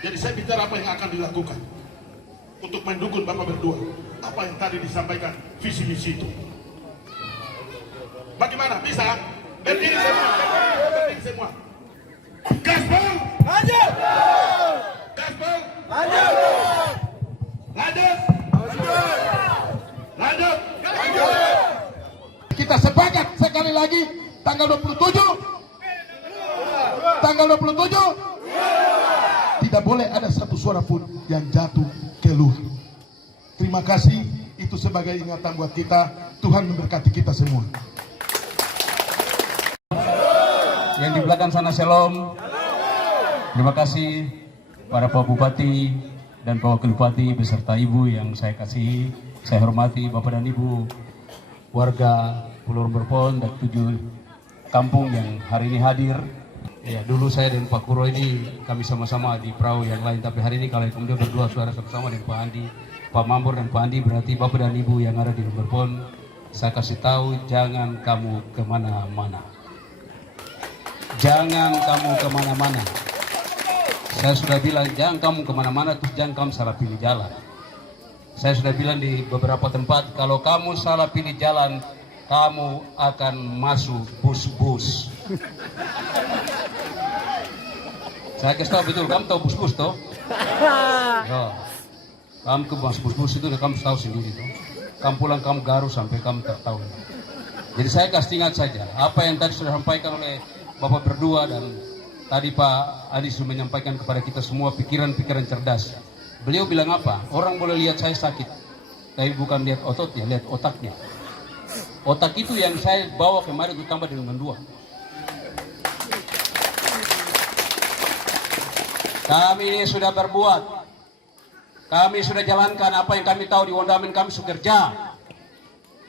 Jadi saya bicara apa yang akan dilakukan untuk mendukung Bapak berdua. Apa yang tadi disampaikan visi misi itu. Bagaimana? Bisa? Berdiri semua. Berdiri semua. Gaspol! Lanjut! Gaspol! Lanjut! Lanjut! Lanjut! Lanjut! Kita sepakat sekali lagi tanggal 27. Tanggal 27. Tidak boleh ada satu suara pun yang jatuh keluar. Terima kasih. Itu sebagai ingatan buat kita. Tuhan memberkati kita semua. Yang di belakang sana shalom. Terima kasih para Pak Bupati dan Pak Wakil Bupati beserta Ibu yang saya kasihi. Saya hormati Bapak dan Ibu warga Pulau Rumber Pon dan 7 kampung yang hari ini hadir. Ya, dulu saya dan Pak Kuro ini kami sama-sama di perahu yang lain, tapi hari ini kalau kemudian berdua suara sama-sama dengan Pak Andi, Pak Mambur dan Pak Andi, berarti Bapak dan Ibu yang ada di Rumber Pon, saya kasih tahu jangan kamu kemana-mana. Jangan kamu kemana-mana. Saya sudah bilang jangan kamu kemana-mana, terus jangan kamu salah pilih jalan. Saya sudah bilang di beberapa tempat, kalau kamu salah pilih jalan, kamu akan masuk bus-bus. Saya kasih tahu betul, kamu tahu bus-bus toh? Ya. Kamu ke bus-bus itu, kamu tahu sendiri toh. Kamu pulang, kamu garu sampai kamu tertawa. Jadi saya kasih ingat saja, apa yang tadi sudah disampaikan oleh Bapak berdua dan tadi Pak Adi sudah menyampaikan kepada kita semua pikiran-pikiran cerdas. Beliau bilang apa? Orang boleh lihat saya sakit, tapi bukan lihat ototnya, lihat otaknya. Otak itu yang saya bawa kemarin itu tambah dengan 2. Kami ini sudah berbuat. Kami sudah jalankan apa yang kami tahu di Wondamen, kami sudah kerja.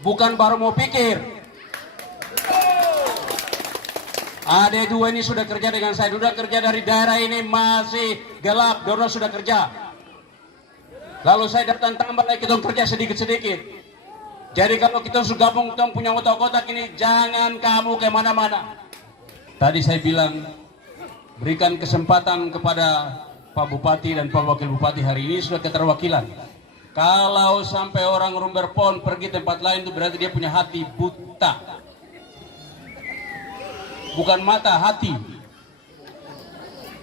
Bukan baru mau pikir. Ada 2 ini sudah kerja dengan saya, sudah kerja dari daerah ini masih gelap, Dono sudah kerja. Lalu saya datang tambah lagi, kita kerja sedikit-sedikit. Jadi kalau kita sudah gabung, kita punya otak-otak ini, jangan kamu kemana-mana. Tadi saya bilang, berikan kesempatan kepada Pak Bupati dan Pak Wakil Bupati hari ini sudah keterwakilan. Kalau sampai orang Rumber Pon pergi tempat lain itu berarti dia punya hati buta. Bukan mata, hati.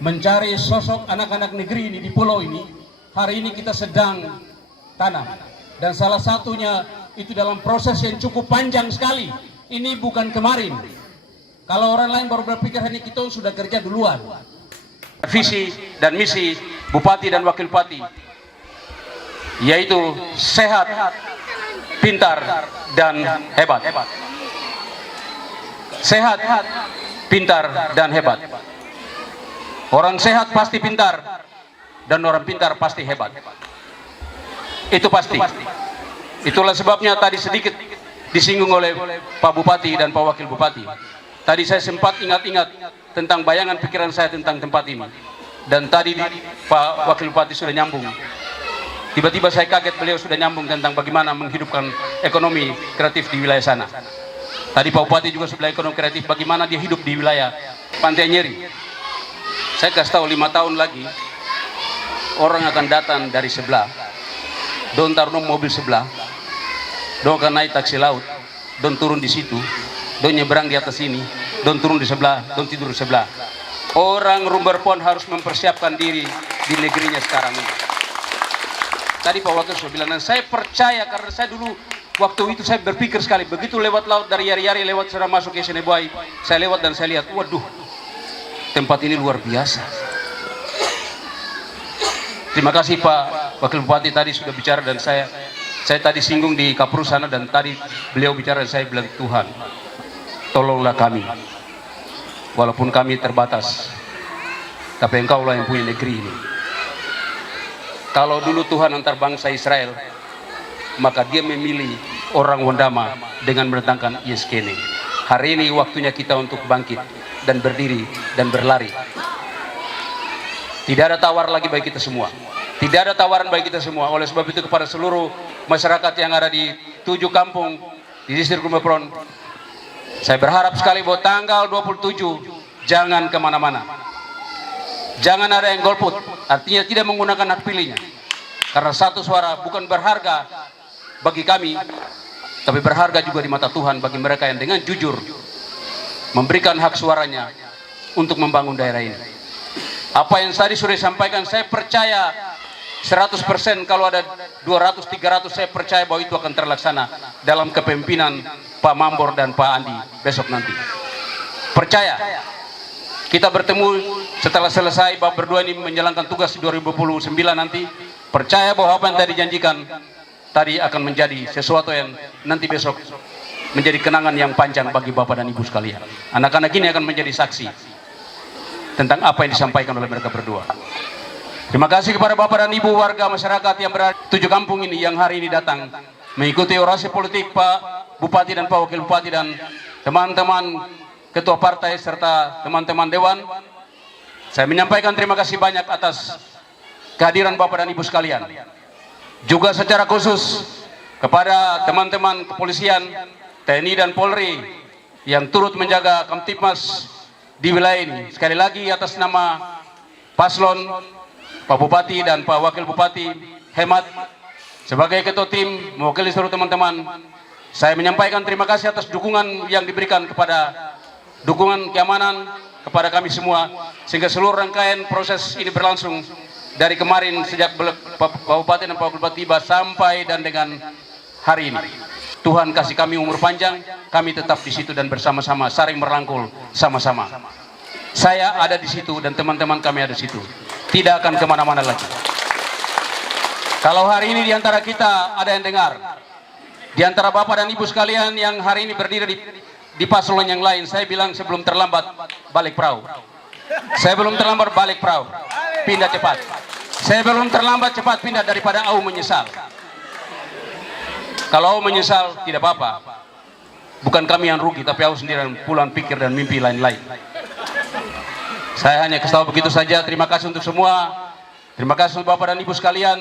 Mencari sosok anak-anak negeri ini di pulau ini, hari ini kita sedang tanam. Dan salah satunya itu dalam proses yang cukup panjang sekali. Ini bukan kemarin. Kalau orang lain baru berpikir hari ini kita sudah kerja duluan. Visi dan misi Bupati dan Wakil Bupati, yaitu sehat, pintar, dan hebat. Sehat, pintar, dan hebat. Orang sehat pasti pintar, dan orang pintar pasti hebat. Itu pasti. Itulah sebabnya tadi sedikit disinggung oleh Pak Bupati dan Pak Wakil Bupati. Tadi saya sempat ingat-ingat tentang bayangan pikiran saya tentang tempat ini. Dan tadi Pak Wakil Bupati sudah nyambung. Tiba-tiba saya kaget beliau sudah nyambung tentang bagaimana menghidupkan ekonomi kreatif di wilayah sana. Tadi Pak Bupati juga sebelah ekonomi kreatif, bagaimana dia hidup di wilayah Pantai Nyeri. Saya kasih tahu 5 tahun lagi, orang akan datang dari sebelah. Don taruh mobil sebelah. Don akan naik taksi laut. Don turun di situ. Don nyebrang di atas ini, don turun di sebelah, don tidur di sebelah. Orang Rumberpon harus mempersiapkan diri di negerinya sekarang ini. Tadi Pak Wakil sudah bilang, dan saya percaya karena saya dulu waktu itu saya berpikir sekali, begitu lewat laut dari Yari-Yari lewat sudah masuk ke Senebuai, saya lewat dan saya lihat, waduh, tempat ini luar biasa. Terima kasih Pak Wakil Bupati tadi sudah bicara dan saya tadi singgung di Kapru sana dan tadi beliau bicara dan saya bilang, Tuhan, tolonglah kami, walaupun kami terbatas, tapi Engkaulah yang punya negeri ini. Kalau dulu Tuhan antar bangsa Israel, maka dia memilih orang Wondama dengan mendatangkan Yeskene. Hari ini waktunya kita untuk bangkit dan berdiri dan berlari. Tidak ada tawar lagi bagi kita semua. Tidak ada tawaran bagi kita semua. Oleh sebab itu kepada seluruh masyarakat yang ada di 7 kampung di distrik Rumberpon, saya berharap sekali bahwa tanggal 27 jangan kemana-mana. Jangan ada yang golput, artinya tidak menggunakan hak pilihnya. Karena satu suara bukan berharga bagi kami, tapi berharga juga di mata Tuhan bagi mereka yang dengan jujur memberikan hak suaranya untuk membangun daerah ini. Apa yang tadi sudah disampaikan, saya percaya 100% kalau ada 200-300 saya percaya bahwa itu akan terlaksana dalam kepemimpinan Pak Mambor dan Pak Andi besok nanti. Percaya. Kita bertemu setelah selesai Bapak berdua ini menjalankan tugas di 2029 nanti. Percaya bahwa apa yang tadi dijanjikan tadi akan menjadi sesuatu yang nanti besok menjadi kenangan yang panjang bagi Bapak dan Ibu sekalian. Anak-anak ini akan menjadi saksi tentang apa yang disampaikan oleh mereka berdua. Terima kasih kepada Bapak dan Ibu warga masyarakat yang berada di 7 kampung ini yang hari ini datang mengikuti orasi politik Pak Bupati dan Pak Wakil Bupati dan teman-teman ketua partai serta teman-teman dewan. Saya menyampaikan terima kasih banyak atas kehadiran Bapak dan Ibu sekalian. Juga secara khusus kepada teman-teman kepolisian, TNI dan Polri yang turut menjaga Kamtipmas di wilayah ini. Sekali lagi atas nama Paslon, Pak Bupati dan Pak Wakil Bupati Hemat sebagai ketua tim mewakili seluruh teman-teman, saya menyampaikan terima kasih atas dukungan yang diberikan kepada dukungan keamanan kepada kami semua sehingga seluruh rangkaian proses ini berlangsung dari kemarin sejak Pak Bupati dan Pak Wakil Bupati tiba sampai dan dengan hari ini. Tuhan kasih kami umur panjang, kami tetap di situ dan bersama-sama saling merangkul sama-sama. Saya ada di situ dan teman-teman kami ada di situ. Tidak akan kemana-mana lagi. Kalau hari ini diantara kita ada yang dengar, diantara Bapak dan Ibu sekalian yang hari ini berdiri di paslon yang lain, saya bilang sebelum terlambat balik perahu. Saya belum terlambat balik perahu, pindah cepat. Saya belum terlambat cepat pindah daripada au menyesal. Kalau au menyesal tidak apa-apa. Bukan kami yang rugi, tapi au sendiri puluhan pikir dan mimpi lain-lain. Saya hanya kasih tahu begitu saja. Terima kasih untuk semua. Terima kasih untuk Bapak dan Ibu sekalian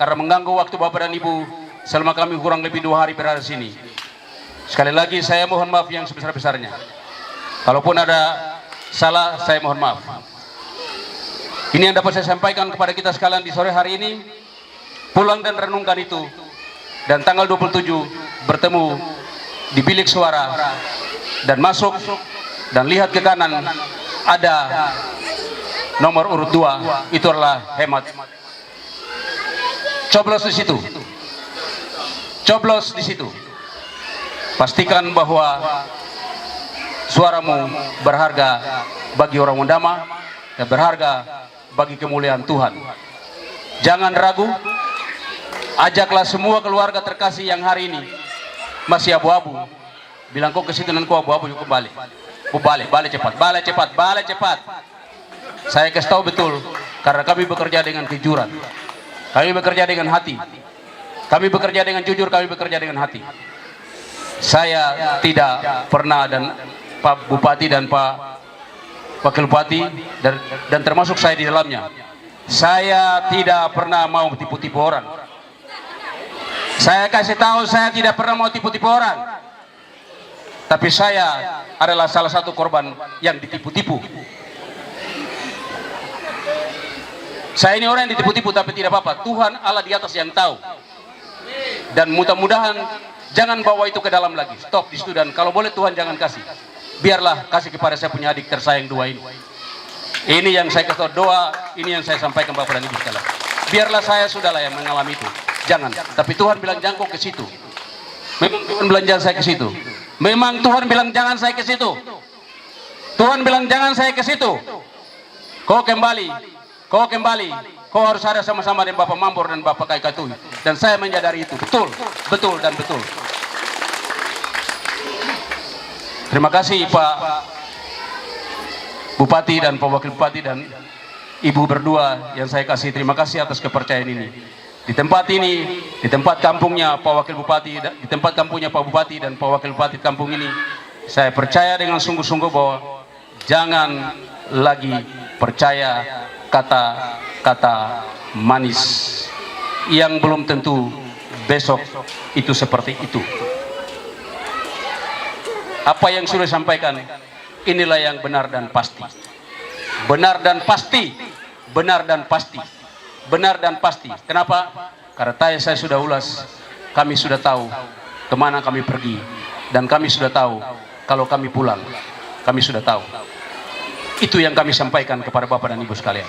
karena mengganggu waktu Bapak dan Ibu selama kami kurang lebih 2 hari berada di sini. Sekali lagi saya mohon maaf yang sebesar-besarnya. Kalaupun ada salah, saya mohon maaf. Ini yang dapat saya sampaikan kepada kita sekalian di sore hari ini. Pulang dan renungkan itu. Dan tanggal 27 bertemu di bilik suara dan masuk dan lihat ke kanan ada nomor urut 2, itu adalah Hemat. Coblos di situ. Coblos di situ. Pastikan bahwa suaramu berharga bagi orang Wondama dan berharga bagi kemuliaan Tuhan. Jangan ragu, ajaklah semua keluarga terkasih yang hari ini masih abu-abu. Bilang kok ke situ dan kok abu-abu, yuk kembali. Balik cepat, balik cepat, balik cepat. Saya kasih tahu betul, karena kami bekerja dengan kejujuran. Kami bekerja dengan hati. Kami bekerja dengan jujur, kami bekerja dengan hati. saya tidak pernah, dan Pak Bupati dan Pak Wakil Bupati dan termasuk saya di dalamnya, saya tidak pernah mau tipu-tipu orang. Saya kasih tahu, saya tidak pernah mau tipu-tipu orang. Tapi saya adalah salah satu korban yang ditipu-tipu. Saya ini orang yang ditipu-tipu, tapi tidak apa-apa. Tuhan Allah di atas yang tahu. Dan mudah-mudahan jangan bawa itu ke dalam lagi. Stop di situ, dan kalau boleh Tuhan jangan kasih. Biarlah kasih kepada saya punya adik tersayang dua ini. Ini yang saya kasih doa, ini yang saya sampaikan Bapak dan Ibu sekalian. Biarlah saya sudahlah yang mengalami itu. Jangan. Tapi Tuhan bilang jangan kok ke situ. Memang Tuhan bilang jangan saya ke situ. Memang Tuhan bilang jangan saya ke situ. Tuhan bilang jangan saya ke situ. Kau kembali. Kau harus ada sama-sama dengan Bapak Mambor dan Bapak Kaikatui. Dan saya menyadari itu. Betul dan betul. Terima kasih Pak Bupati dan Pak Wakil Bupati dan Ibu berdua yang saya kasih. Terima kasih atas kepercayaan ini. Di tempat ini, di tempat kampungnya Pak Wakil Bupati, di tempat kampungnya Pak Bupati dan Pak Wakil Bupati kampung ini, saya percaya dengan sungguh-sungguh bahwa jangan lagi percaya kata-kata manis yang belum tentu besok itu seperti itu. Apa yang sudah disampaikan, inilah yang benar dan pasti. Benar dan pasti. Benar dan pasti. Benar dan pasti. Kenapa? Karena saya sudah ulas, kami sudah tahu kemana kami pergi, dan kami sudah tahu kalau kami pulang, kami sudah tahu. Itu yang kami sampaikan kepada Bapak dan Ibu sekalian.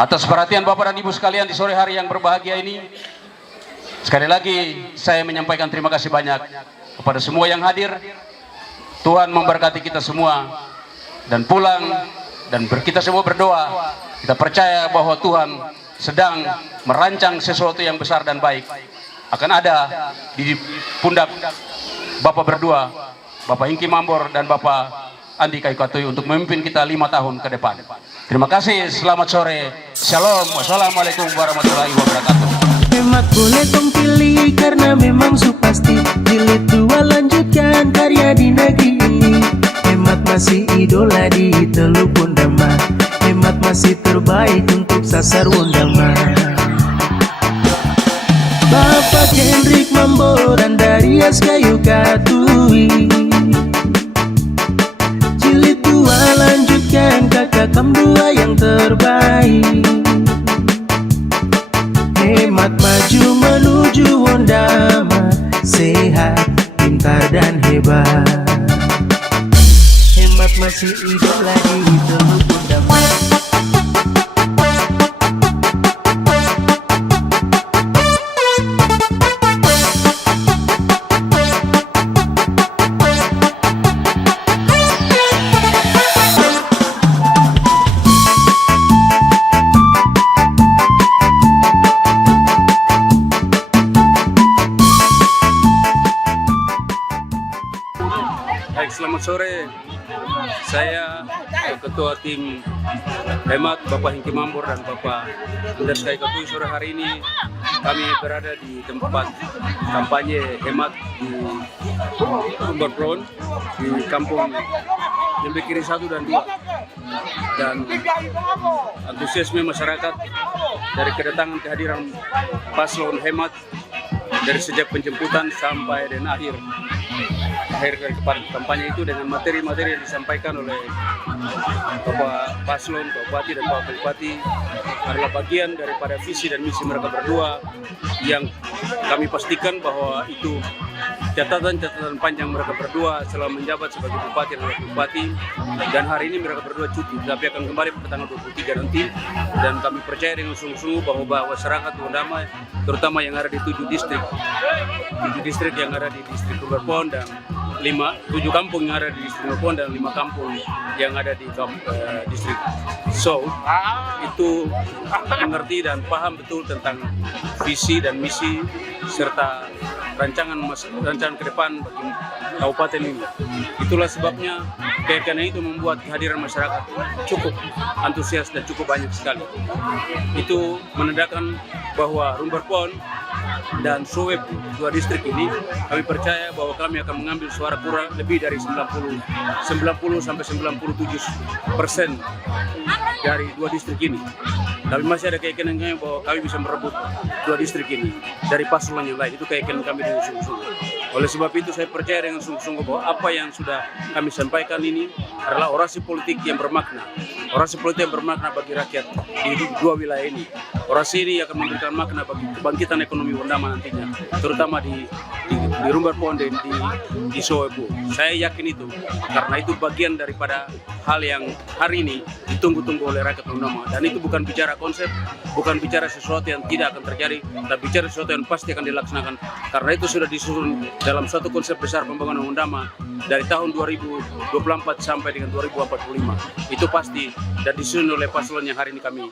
Atas perhatian Bapak dan Ibu sekalian di sore hari yang berbahagia ini, sekali lagi saya menyampaikan terima kasih banyak kepada semua yang hadir. Tuhan memberkati kita semua dan pulang, dan kita semua berdoa. Kita percaya bahwa Tuhan sedang merancang sesuatu yang besar dan baik akan ada di pundak Bapak berdua, Bapak Hingki Mambor dan Bapak Andi Kaikatui, untuk memimpin kita 5 tahun ke depan. Terima kasih, selamat sore, shalom, wassalamualaikum warahmatullahi wabarakatuh. Hemat boleh tong pilih karena memang su pasti. Jilid 2 lanjutkan karya di negeri ini. Hemat masih idola di Teluk Pondama. Hemat masih terbaik untuk sasar Wondama. Bapak Hendrik Mamboran dari Askayu Katui. Jilid 2 lanjutkan kakak Kam2 yang terbaik. Hemat maju menuju Wondama, sehat, pintar dan hebat. Hemat masih idola di Teluk Pondama. Baik, selamat sore. Saya Ketua Tim Hemat Bapak Hingki Mambor dan Bapak Anders Kaikatui. Sore hari ini kami berada di tempat kampanye Hemat di Sumberpron, di kampung Nyembe Kiri 1 dan 2. Dan antusiasme masyarakat dari kedatangan kehadiran paslon Hemat dari sejak penjemputan sampai dan akhir dari kampanye itu, dengan materi-materi yang disampaikan oleh Bapak Paslon, Bapak Bupati dan Bapak Bupati adalah bagian daripada visi dan misi mereka berdua, yang kami pastikan bahwa itu catatan panjang mereka berdua selama menjabat sebagai Bupati dan Wakil Bupati. Dan hari ini mereka berdua cuti, tapi akan kembali pada tanggal 23 nanti. Dan kami percaya dengan sungguh-sungguh bahwa masyarakat Wondama, terutama yang ada di 7 distrik yang ada di distrik Sumberpon, dan 7 kampung yang ada di distrik Sumberpon, dan 5 kampung yang ada di distrik South, itu mengerti dan paham betul tentang visi dan misi serta rancangan ke depan bagi kabupaten ini. Itulah sebabnya karena itu membuat kehadiran masyarakat cukup antusias dan cukup banyak sekali. Itu menandakan bahwa Sumberpon dan Suweb, 2 distrik ini, kami percaya bahwa kami kami akan mengambil suara kurang lebih dari 90 sampai 97% dari 2 distrik ini. Tapi masih ada keyakinan kami bahwa kami bisa merebut 2 distrik ini dari paslon yang lain. Itu keyakinan kami dengan sungguh-sungguh. Oleh sebab itu saya percaya dengan sungguh-sungguh bahwa apa yang sudah kami sampaikan ini adalah orasi politik yang bermakna. Orasi politik yang bermakna bagi rakyat di 2 wilayah ini. Orasi ini akan memberikan makna bagi kebangkitan ekonomi Wondama nantinya, terutama di Rumbar Ponde, di Soebo. Saya yakin itu, karena itu bagian daripada hal yang hari ini ditunggu-tunggu oleh rakyat Wondama. Dan itu bukan bicara konsep, bukan bicara sesuatu yang tidak akan terjadi, tapi bicara sesuatu yang pasti akan dilaksanakan. Karena itu sudah disusun dalam suatu konsep besar pembangunan Wondama dari tahun 2024 sampai dengan 2045. Itu pasti dan disusun oleh paslon yang hari ini kami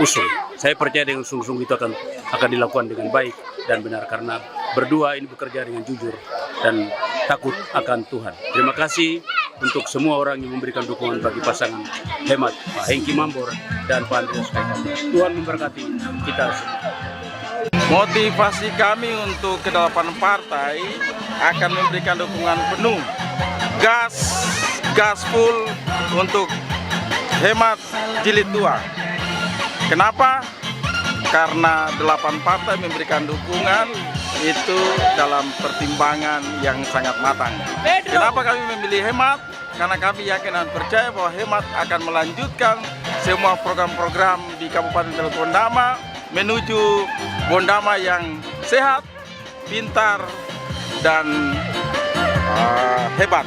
usung. Saya percaya dengan sungguh-sungguh itu akan dilakukan dengan baik dan benar, karena berdua ini bekerja dengan jujur dan takut akan Tuhan. Terima kasih untuk semua orang yang memberikan dukungan bagi pasangan Hemat, Pak Hengki Mambor dan Pak Andreas Kaifang. Tuhan memberkati kita semua. Motivasi kami untuk ke-8 partai akan memberikan dukungan penuh, gas full untuk Hemat Jilid 2. Kenapa? Karena 8 partai memberikan dukungan itu dalam pertimbangan yang sangat matang. Kenapa kami memilih Hemat? Karena kami yakin dan percaya bahwa Hemat akan melanjutkan semua program-program di Kabupaten Teluk Wondama menuju Wondama yang sehat, pintar, dan hebat.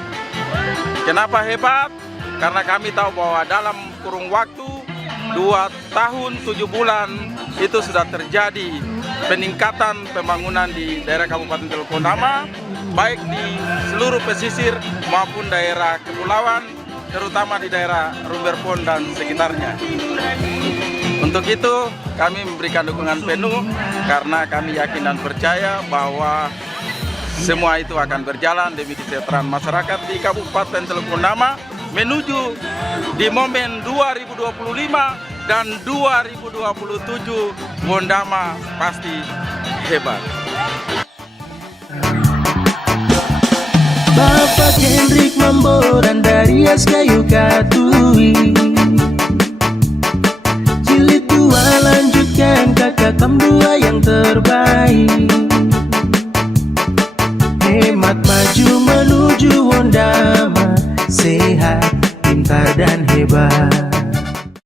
Kenapa hebat? Karena kami tahu bahwa dalam kurung waktu 2 tahun 7 bulan itu sudah terjadi peningkatan pembangunan di daerah Kabupaten Teluk Wondama, baik di seluruh pesisir maupun daerah kepulauan, terutama di daerah Rumbar Ponde dan sekitarnya. Untuk itu kami memberikan dukungan penuh karena kami yakin dan percaya bahwa semua itu akan berjalan demi kesejahteraan masyarakat di Kabupaten Teluk Wondama menuju di momen 2025 dan 2027. Wondama pasti hebat. Bapak Hendrik Mamboran dari Askayu Katui, Jilid 2 lanjutkan kakak Kam2 yang terbaik. Hemat maju menuju Wondama, sehat, pintar dan hebat.